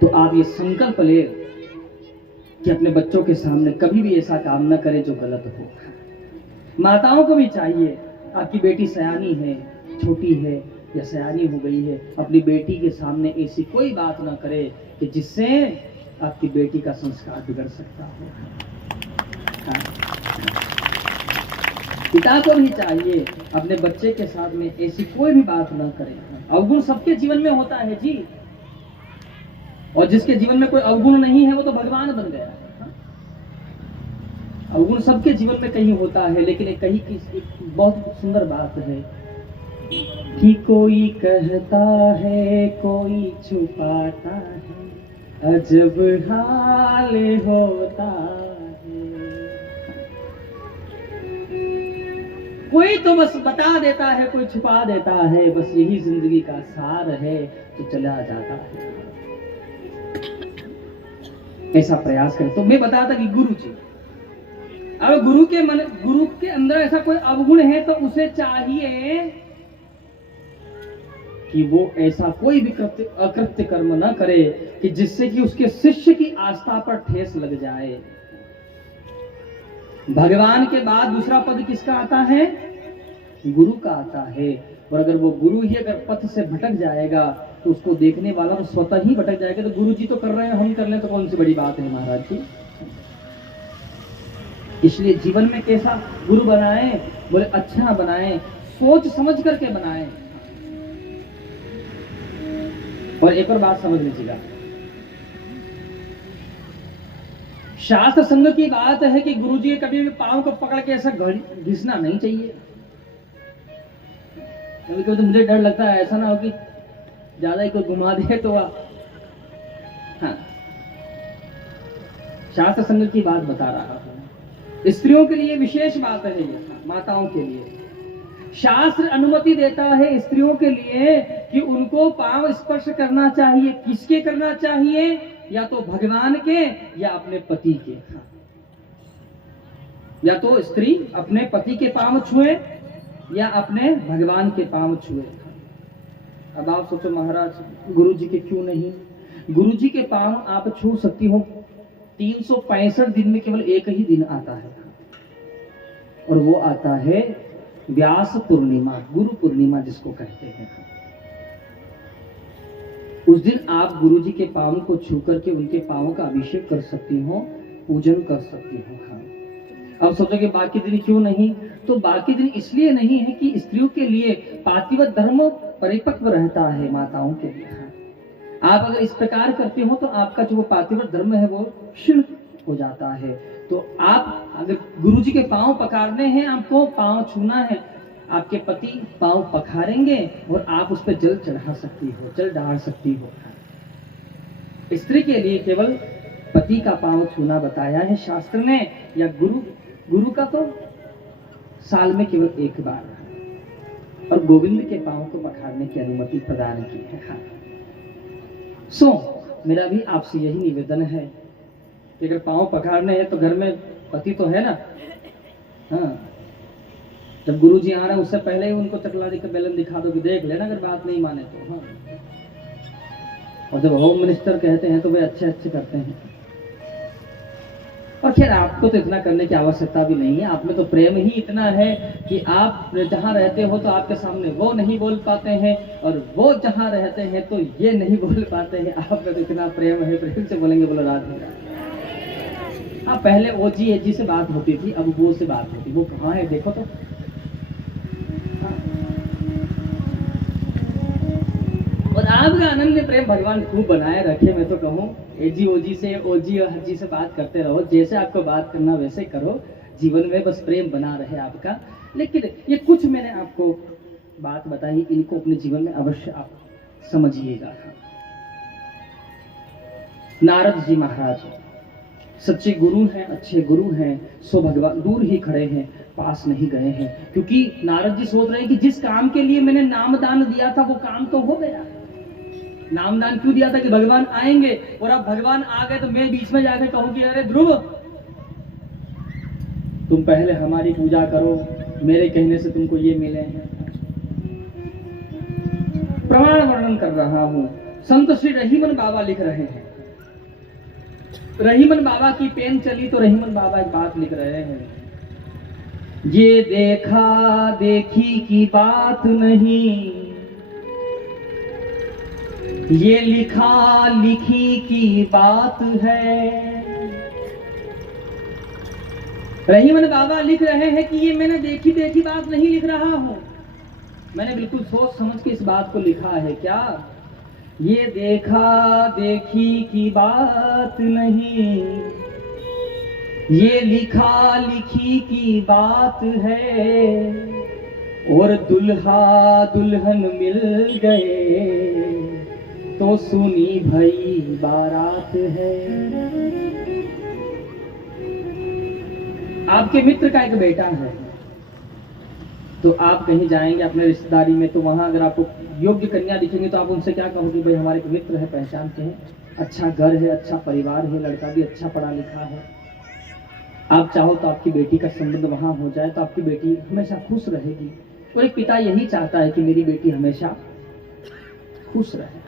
तो आप ये संकल्प ले कि अपने बच्चों के सामने कभी भी ऐसा काम न करे जो गलत हो। माताओं को भी चाहिए, आपकी बेटी सयानी है, छोटी है या सयानी हो गई है, अपनी बेटी के सामने ऐसी कोई बात ना करे कि जिससे आपकी बेटी का संस्कार बिगड़ सकता हो। पिता को भी चाहिए अपने बच्चे के साथ में ऐसी कोई भी बात ना करे। अवगुण सबके जीवन में होता है जी, और जिसके जीवन में कोई अवगुण नहीं है वो तो भगवान बन गया। अवगुण सबके जीवन में कहीं होता है, लेकिन एक कहीं की एक बहुत सुंदर बात है कि कोई कहता है कोई छुपाता है, अजब हाल होता है। कोई तो बस बता देता है, कोई छुपा देता है, बस यही जिंदगी का सार है, तो चला जाता है। ऐसा प्रयास करें। तो मैं बताता कि गुरु जी, अब गुरु के अंदर ऐसा कोई अवगुण है तो उसे चाहिए कि वो ऐसा कोई भी अकृत्य कर्म न करे कि जिससे कि उसके शिष्य की आस्था पर ठेस लग जाए। भगवान के बाद दूसरा पद किसका आता है? गुरु का आता है। और अगर वो गुरु ही अगर पथ से भटक जाएगा तो उसको देखने वाला तो स्वतः ही भटक जाएगा। तो गुरु जी तो कर रहे हैं, हम कर लें तो कौन सी बड़ी बात है महाराज जी। इसलिए जीवन में कैसा गुरु बनाएं? बोले अच्छा बनाएं, सोच समझ करके बनाएं। और एक और बात समझ लीजिएगा, शास्त्र संग की बात है कि गुरुजी कभी भी पांव को पकड़ के ऐसा घिसना नहीं चाहिए। कभी कभी तो मुझे डर लगता है ऐसा ना हो कि ज्यादा ही कोई घुमा दे तो हाँ, शास्त्र संग की बात बता रहा हूं। स्त्रियों के लिए विशेष बात है ये, माताओं के लिए शास्त्र अनुमति देता है स्त्रियों के लिए कि उनको पांव स्पर्श करना चाहिए। किसके करना चाहिए? या तो भगवान के या अपने पति के। या तो स्त्री अपने पति के पांव छुए या अपने भगवान के पांव छुए। अब आप सोचो महाराज गुरु जी के क्यों नहीं? गुरु जी के पांव आप छू सकती हो। 365 दिन में केवल एक ही दिन आता है और वो आता है व्यास पूर्णिमा, गुरु पूर्णिमा जिसको कहते हैं। उस दिन आप गुरु जी के पांव को छू करके उनके पांव का अभिषेक कर सकती हो, पूजन कर सकती हो। अब सोचो कि बाकी दिन क्यों नहीं? तो बाकी दिन इसलिए नहीं है कि स्त्रियों के लिए पातिव्रत धर्म परिपक्व रहता है, माताओं के लिए। आप अगर इस प्रकार करते हो तो आपका जो पातिव्रत धर्म है वो क्षीण हो जाता है। तो आप अगर गुरु जी के पांव पखारने हैं, आपको पांव छूना है, आपके पति पांव पखारेंगे और आप उस पर जल चढ़ा सकती हो, जल डाल सकती हो। स्त्री के लिए केवल पति का पांव छूना बताया है शास्त्र ने, या गुरु का तो साल में केवल एक बार, और गोविंद के पांव को पखारने की अनुमति प्रदान की है। मेरा भी आपसे यही निवेदन है कि अगर पांव पखारने हैं तो घर में पति तो है ना। हाँ, जब गुरु जी आ रहे हैं उससे पहले ही उनको चकलादी का बेलन दिखा दो कि देख लेना, अगर बात नहीं माने तो। हाँ, और जब होम मिनिस्टर कहते हैं तो वे अच्छे अच्छे करते हैं। और खैर आपको तो इतना करने की आवश्यकता भी नहीं है, आप में तो प्रेम ही इतना है कि आप जहाँ रहते हो तो आपके सामने वो नहीं बोल पाते हैं, और वो जहाँ रहते हैं तो ये नहीं बोल पाते हैं। आप में तो इतना प्रेम है, प्रेम से बोलेंगे बोलो राधे। हाँ, पहले ओ जी है जी से बात होती थी, अब वो से बात होती। वो कहाँ है देखो तो। और आपका आनंद प्रेम भगवान खूब बनाए रखे। मैं तो कहूँ एजी ओजी से, ओजी और हजी से बात करते रहो, जैसे आपको बात करना वैसे करो, जीवन में बस प्रेम बना रहे आपका। लेकिन ये कुछ मैंने आपको बात बताई, इनको अपने जीवन में अवश्य आप समझिएगा। नारद जी महाराज सच्चे गुरु हैं, अच्छे गुरु हैं, सो भगवान दूर ही खड़े हैं, पास नहीं गए हैं। क्योंकि नारद जी सोच रहे हैं कि जिस काम के लिए मैंने नामदान दिया था वो काम तो हो गया। नामदान क्यों दिया था? कि भगवान आएंगे, और अब भगवान आ गए तो मैं बीच में जाकर कहूं कि अरे ध्रुव तुम पहले हमारी पूजा करो, मेरे कहने से तुमको ये मिले हैं। प्रमाण वर्णन कर रहा हूं, संत श्री रहीमन बाबा लिख रहे हैं रहीमन बाबा की पेन चली तो रहीमन बाबा एक बात लिख रहे हैं, ये देखा देखी की बात नहीं, ये लिखा लिखी की बात है। रहीमन बाबा लिख रहे हैं कि ये मैंने देखी देखी बात नहीं लिख रहा हूं, मैंने बिल्कुल सोच समझ के इस बात को लिखा है। क्या? ये देखा देखी की बात नहीं, ये लिखा लिखी की बात है। और दुल्हा दुल्हन मिल गए तो सुनी भई बारात है। आपके मित्र का एक बेटा है, तो आप कहीं जाएंगे अपने रिश्तेदारी में, तो वहां अगर आपको योग्य कन्या दिखेंगे तो आप उनसे क्या कहोगे? भाई हमारे एक मित्र है, पहचानते हैं, अच्छा घर है, अच्छा परिवार है, लड़का भी अच्छा पढ़ा लिखा है। आप चाहो तो आपकी बेटी का संबंध वहां हो जाए तो आपकी बेटी हमेशा खुश रहेगी। और एक पिता यही चाहता है कि मेरी बेटी हमेशा खुश रहे।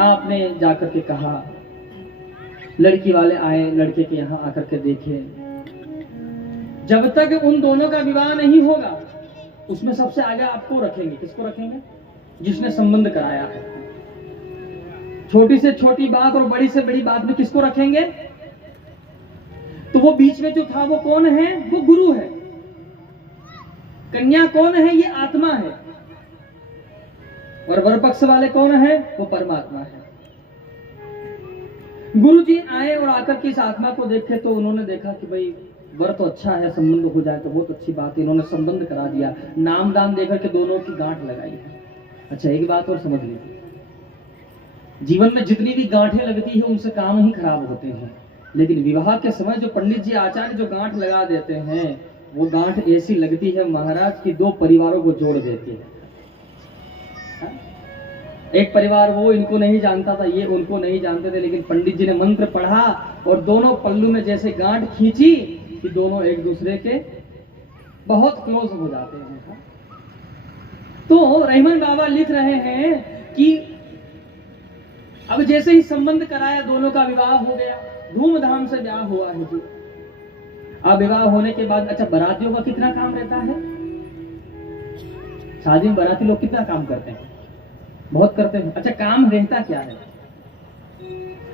आपने जाकर के कहा, लड़की वाले आए, लड़के के यहाँ आकर के देखे, जब तक उन दोनों का विवाह नहीं होगा उसमें सबसे आगे आपको रखेंगे। किसको रखेंगे? जिसने संबंध कराया है। छोटी से छोटी बात और बड़ी से बड़ी बात में किसको रखेंगे? तो वो बीच में जो था वो कौन है? वो गुरु है। कन्या कौन है? ये आत्मा है। और वर पक्ष वाले कौन है? वो परमात्मा है। गुरु जी आए और आकर के इस आत्मा को देखे तो उन्होंने देखा कि भाई वर तो अच्छा है, संबंध हो जाए तो बहुत अच्छी बात है। इन्होंने संबंध करा दिया, नाम दाम देकर के दोनों की गांठ लगाई है। अच्छा एक बात और समझ लीजिए, जीवन में जितनी भी गांठें लगती है उनसे काम ही खराब होते हैं, लेकिन विवाह के समय जो पंडित जी आचार्य जो गांठ लगा देते हैं वो गांठ ऐसी लगती है महाराज की दो परिवारों को जोड़ देती है। एक परिवार वो इनको नहीं जानता था, ये उनको नहीं जानते थे, लेकिन पंडित जी ने मंत्र पढ़ा और दोनों पल्लू में जैसे गांठ खींची कि दोनों एक दूसरे के बहुत क्लोज हो जाते हैं। तो रहीमन बाबा लिख रहे हैं कि अब जैसे ही संबंध कराया, दोनों का विवाह हो गया, धूमधाम से ब्याह हुआ है जी। अब विवाह होने के बाद अच्छा बारातियों का कितना काम रहता है? शादी में बाराती लोग कितना काम करते हैं? बहुत करते हैं। अच्छा काम रहता क्या है?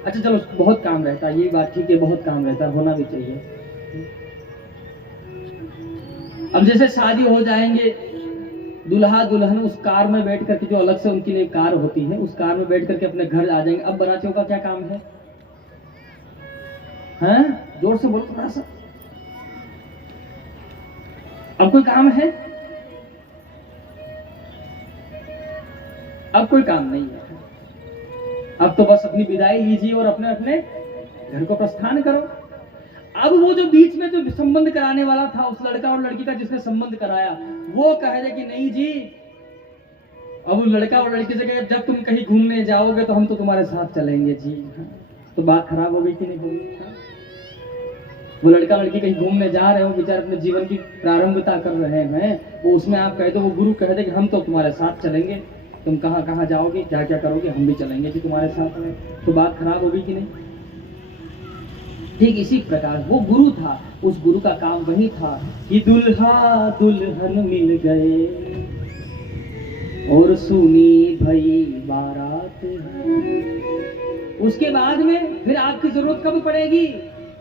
अच्छा चलो बहुत काम रहता है, ये बात ठीक है, बहुत काम रहता है, होना भी चाहिए। अब जैसे शादी हो जाएंगे, दुल्हा दुल्हन उस कार में बैठ करके, जो अलग से उनके लिए कार होती है, उस कार में बैठ करके अपने घर आ जाएंगे। अब बारातियों का क्या काम है? हैं? जोर से बोलो थोड़ा सा। अब कोई काम है? अब कोई काम नहीं है। अब तो बस अपनी विदाई लीजिए और अपने अपने घर को प्रस्थान करो। अब वो जो बीच में जो संबंध कराने वाला था, उस लड़का और लड़की का जिसने संबंध कराया, वो कह दे कि नहीं जी, अब वो लड़का और लड़की से कहे जब तुम कहीं घूमने जाओगे तो हम तो तुम्हारे साथ चलेंगे जी। तो बात खराब हो गई कि नहीं होगी? वो लड़का लड़की कहीं घूमने जा रहे हो, बेचारे अपने जीवन की प्रारंभता कर रहे हैं, वो उसमें आप कह दो, वो गुरु कह दे कि हम तो तुम्हारे साथ चलेंगे, तुम कहाँ कहाँ जाओगे, क्या क्या करोगे, हम भी चलेंगे जी तुम्हारे साथ में। तो बात खराब होगी कि नहीं? ठीक इसी प्रकार वो गुरु था, उस गुरु का काम वही था कि दुल्हा दुल्हन मिल गए और सुनी भई बारात है। उसके बाद में फिर आपकी जरूरत कब पड़ेगी?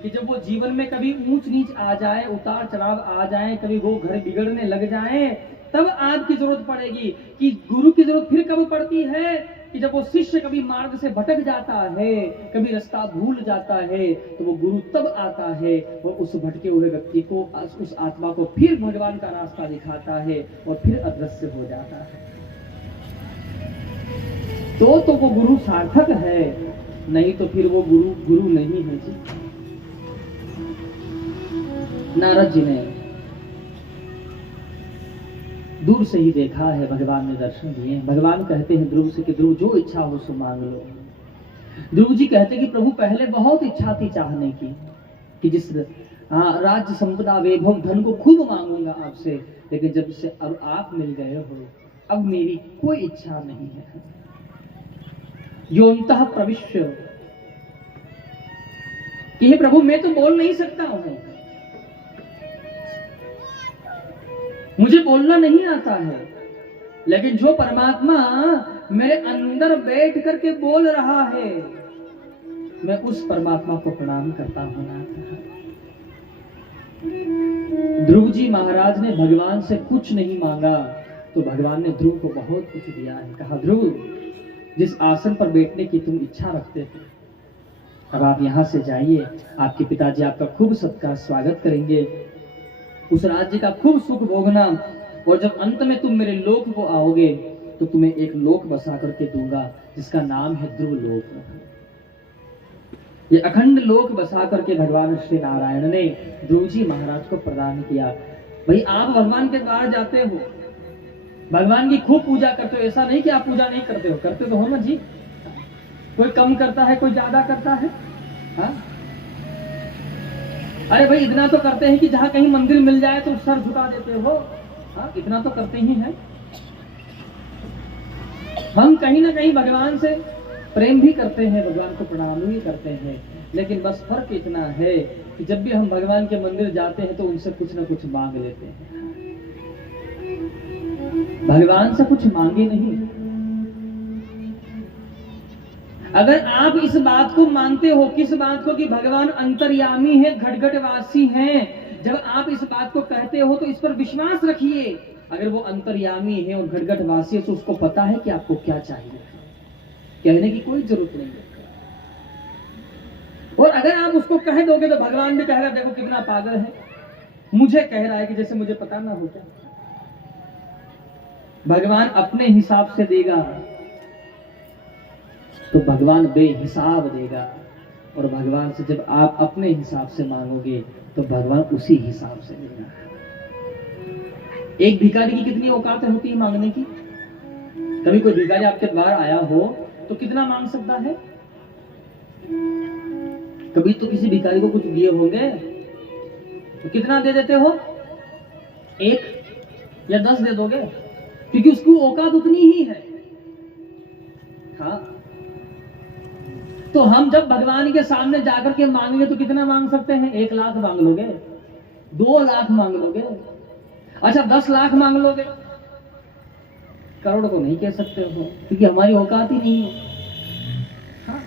कि जब वो जीवन में कभी ऊंच नीच आ जाए, उतार चढ़ाव आ जाए, कभी वो घर बिगड़ने लग जाए, तब आपकी जरूरत पड़ेगी। कि गुरु की जरूरत फिर कब पड़ती है? कि जब वो शिष्य कभी मार्ग से भटक जाता है, कभी रास्ता भूल जाता है, तो वो गुरु तब आता है और उस भटके हुए व्यक्ति को, उस आत्मा को फिर भगवान का रास्ता दिखाता है और फिर अदृश्य हो जाता है। तो वो गुरु सार्थक है, नहीं तो फिर वो गुरु गुरु नहीं है जी। नारद जी ने दूर से ही देखा है, भगवान ने दर्शन दिए। भगवान कहते हैं ध्रुव से कि ध्रुव जो इच्छा हो सो मांग लो। ध्रुव जी कहते कि प्रभु पहले बहुत इच्छा थी चाहने की कि जिस राज्य संपदा वैभव धन को खूब मांगूंगा आपसे, लेकिन जब से अब आप मिल गए हो, अब मेरी कोई इच्छा नहीं है। योन्तः प्रविश्य कि हे प्रभु मैं तो बोल नहीं सकता हूं, मुझे बोलना नहीं आता है, लेकिन जो परमात्मा मेरे अंदर बैठ करके बोल रहा है, मैं उस परमात्मा को प्रणाम करता हूं। ध्रुव जी महाराज ने भगवान से कुछ नहीं मांगा, तो भगवान ने ध्रुव को बहुत कुछ दिया है। कहा, ध्रुव जिस आसन पर बैठने की तुम इच्छा रखते थे, अब आप यहाँ से जाइए, आपके पिताजी आपका खूब सत्कार स्वागत करेंगे, उस राज्य का खूब सुख भोगना, और जब अंत में तुम मेरे लोक को आओगे तो तुम्हें एक लोक बसा करके दूंगा जिसका नाम है ध्रुव लोक। ये अखंड लोक बसा करके भगवान श्री नारायण ने ध्रुव जी महाराज को प्रदान किया। भाई आप भगवान के द्वार जाते हो, भगवान की खूब पूजा करते हो, ऐसा नहीं कि आप पूजा नहीं करते हो, करते तो हो ना जी। कोई कम करता है, कोई ज्यादा करता है, हाँ? अरे भाई इतना तो करते हैं कि जहां कहीं मंदिर मिल जाए तो सर झुका देते हो, हाँ? इतना तो करते ही हैं। हम कहीं ना कहीं भगवान से प्रेम भी करते हैं, भगवान को प्रणाम भी करते हैं, लेकिन बस फर्क इतना है कि जब भी हम भगवान के मंदिर जाते हैं तो उनसे कुछ ना कुछ मांग लेते हैं, भगवान से कुछ मांगे नहीं। अगर आप इस बात को मानते हो, किस बात को, कि भगवान अंतर्यामी है, घटघटवासी हैं, जब आप इस बात को कहते हो तो इस पर विश्वास रखिए। अगर वो अंतर्यामी है और घटघटवासी है तो उसको पता है कि आपको क्या चाहिए, कहने की कोई जरूरत नहीं है। और अगर आप उसको कह दोगे तो भगवान भी कहेगा, देखो कितना पागल है, मुझे कह रहा है कि जैसे मुझे पता ना हो क्या। भगवान अपने हिसाब से देगा तो भगवान बेहिसाब देगा, और भगवान से जब आप अपने हिसाब से मांगोगे तो भगवान उसी हिसाब से देगा। एक भिखारी की कितनी औकात होती है मांगने की? कभी कोई भिखारी आपके द्वार आया हो तो कितना मांग सकता है? कभी तो किसी भिखारी को कुछ दिए होंगे तो कितना दे देते हो? 1 या 10 दे दोगे, क्योंकि उसकी औकात उतनी ही है। हाँ, तो हम जब भगवान के सामने जाकर के मांगेंगे तो कितना मांग सकते हैं? 1 लाख मांग लोगे, 2 लाख मांग लोगे, अच्छा 10 लाख मांग लोगे, करोड़ को नहीं कह सकते हो, क्योंकि हमारी औकात ही नहीं है। हाँ?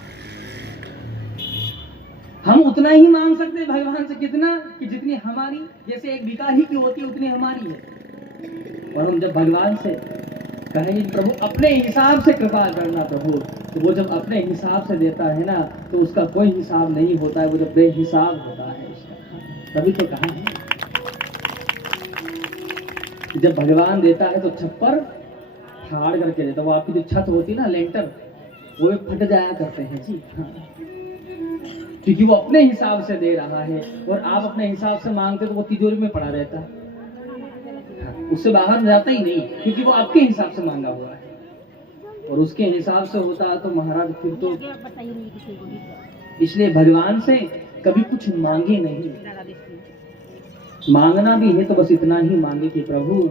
हम उतना ही मांग सकते हैं भगवान से, कितना कि जितनी हमारी, जैसे एक भिखारी की होती है उतनी हमारी है। और हम जब भगवान से कहेंगे प्रभु अपने हिसाब से कृपा करना प्रभु, तो वो जब अपने हिसाब से देता है ना तो उसका कोई हिसाब नहीं होता है, वो जब बेहिसाब होता है उसका। तभी तो कहा है जब भगवान देता है तो छप्पर फाड़ करके देता, वो आपकी जो छत होती ना, लेंटर, वो भी फट जाया करते हैं जी। हाँ, क्योंकि वो अपने हिसाब से दे रहा है, और आप अपने हिसाब से मांगते तो वो तिजोरी में पड़ा रहता है, उससे बाहर जाता ही नहीं, क्योंकि वो आपके हिसाब से मांगा हुआ है। और उसके हिसाब से होता है तो महाराज फिर तो, इसलिए भगवान से कभी कुछ मांगे नहीं। मांगना भी है तो बस इतना ही मांगे कि प्रभु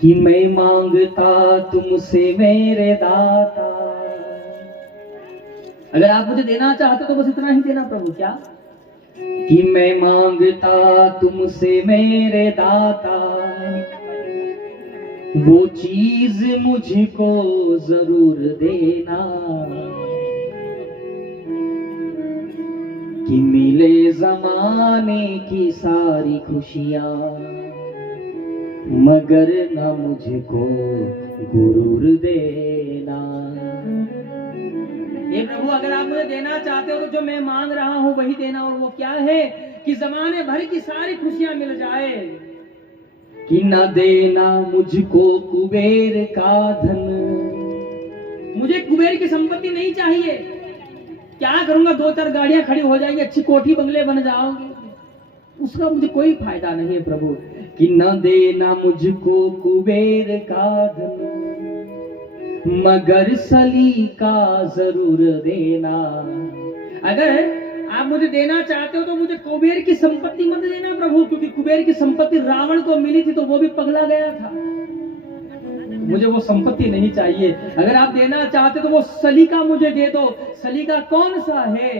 कि मैं मांगता तुमसे मेरे दाता। अगर आप मुझे देना चाहते तो बस इतना ही देना प्रभु, क्या कि मैं मांगता तुमसे मेरे दाता, वो चीज मुझको जरूर देना, कि मिले जमाने की सारी खुशियां, मगर ना मुझको गुरूर देना। ये प्रभु अगर आप मुझे देना चाहते हो तो जो मैं मांग रहा हूं वही देना, और वो क्या है कि जमाने भर की सारी खुशियां मिल जाए, कि न देना मुझको कुबेर का धन। मुझे कुबेर की संपत्ति नहीं चाहिए, क्या करूंगा, 2-4 गाड़ियां खड़ी हो जाएंगी, अच्छी कोठी बंगले बन जाओगे, उसका मुझे कोई फायदा नहीं है प्रभु। कि न देना मुझको कुबेर का धन, मगर सलीका जरूर देना। अगर आप मुझे देना चाहते हो तो मुझे कुबेर की संपत्ति मत देना प्रभु, क्योंकि कुबेर की संपत्ति रावण को मिली थी तो वो भी पगला गया था, मुझे वो संपत्ति नहीं चाहिए। अगर आप देना चाहते तो वो सलीका मुझे दे दो। सलीका कौन सा है?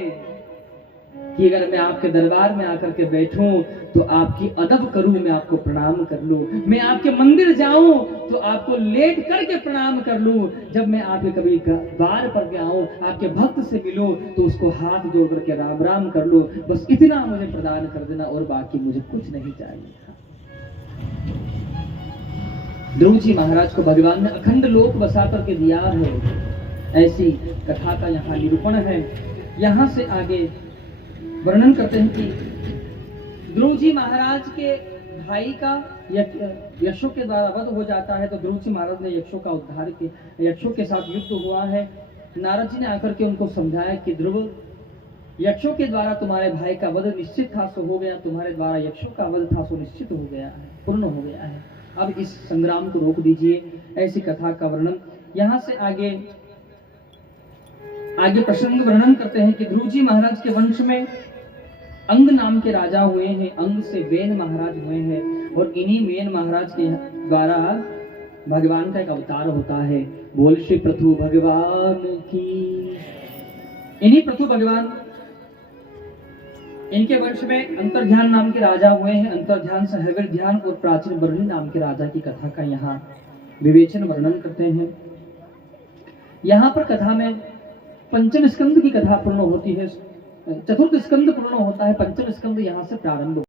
कि अगर मैं आपके दरबार में आकर के बैठूं तो आपकी अदब करूं, मैं आपको प्रणाम कर लूं, मैं आपके मंदिर जाऊं तो आपको लेट करके प्रणाम कर लूं, जब मैं आपके कभी द्वार पर भी आऊं, आपके भक्त से मिलूं तो उसको हाथ जोड़ करके राम राम कर लूं। बस इतना मुझे प्रदान कर देना और बाकी मुझे कुछ नहीं चाहिए। ध्रुव जी महाराज को भगवान ने अखंड लोक बसा करके दिया है। ऐसी कथा का यहाँ निरूपण है। यहाँ से आगे वर्णन करते हैं कि ध्रुव जी महाराज के भाई का यक्षों के द्वारा वध हो जाता है, तो ध्रुव जी महाराज ने यक्षों का उद्धार किया। यक्षों के साथ युद्ध हुआ है। नारद जी ने आकर के उनको समझाया कि ध्रुव, यक्षों के द्वारा तुम्हारे भाई का वध निश्चित था सो हो गया, तुम्हारे द्वारा यक्षों का वध था सो निश्चित हो गया है, पूर्ण हो गया है, अब इस संग्राम को रोक दीजिए। ऐसी कथा का वर्णन। यहाँ से आगे प्रसंग वर्णन करते हैं कि ध्रुव जी महाराज के वंश में अंग नाम के राजा हुए हैं, अंग से वेन महाराज हुए हैं, और इन्हीं वेन महाराज के द्वारा भगवान का एक अवतार होता है। बोल श्री पृथु भगवान की। इन्हीं पृथु भगवान, इनके वंश में अंतर्ध्यान नाम के राजा हुए हैं। अंतर्ध्यान, सहवीर ध्यान और प्राचीन बर्णी नाम के राजा की कथा का यहाँ विवेचन वर्णन करते हैं। यहाँ पर कथा में पंचम स्कंद की कथा पूर्ण होती है, चतुर्थ स्कंद पूर्ण होता है, पंचम स्कंद यहाँ से प्रारंभ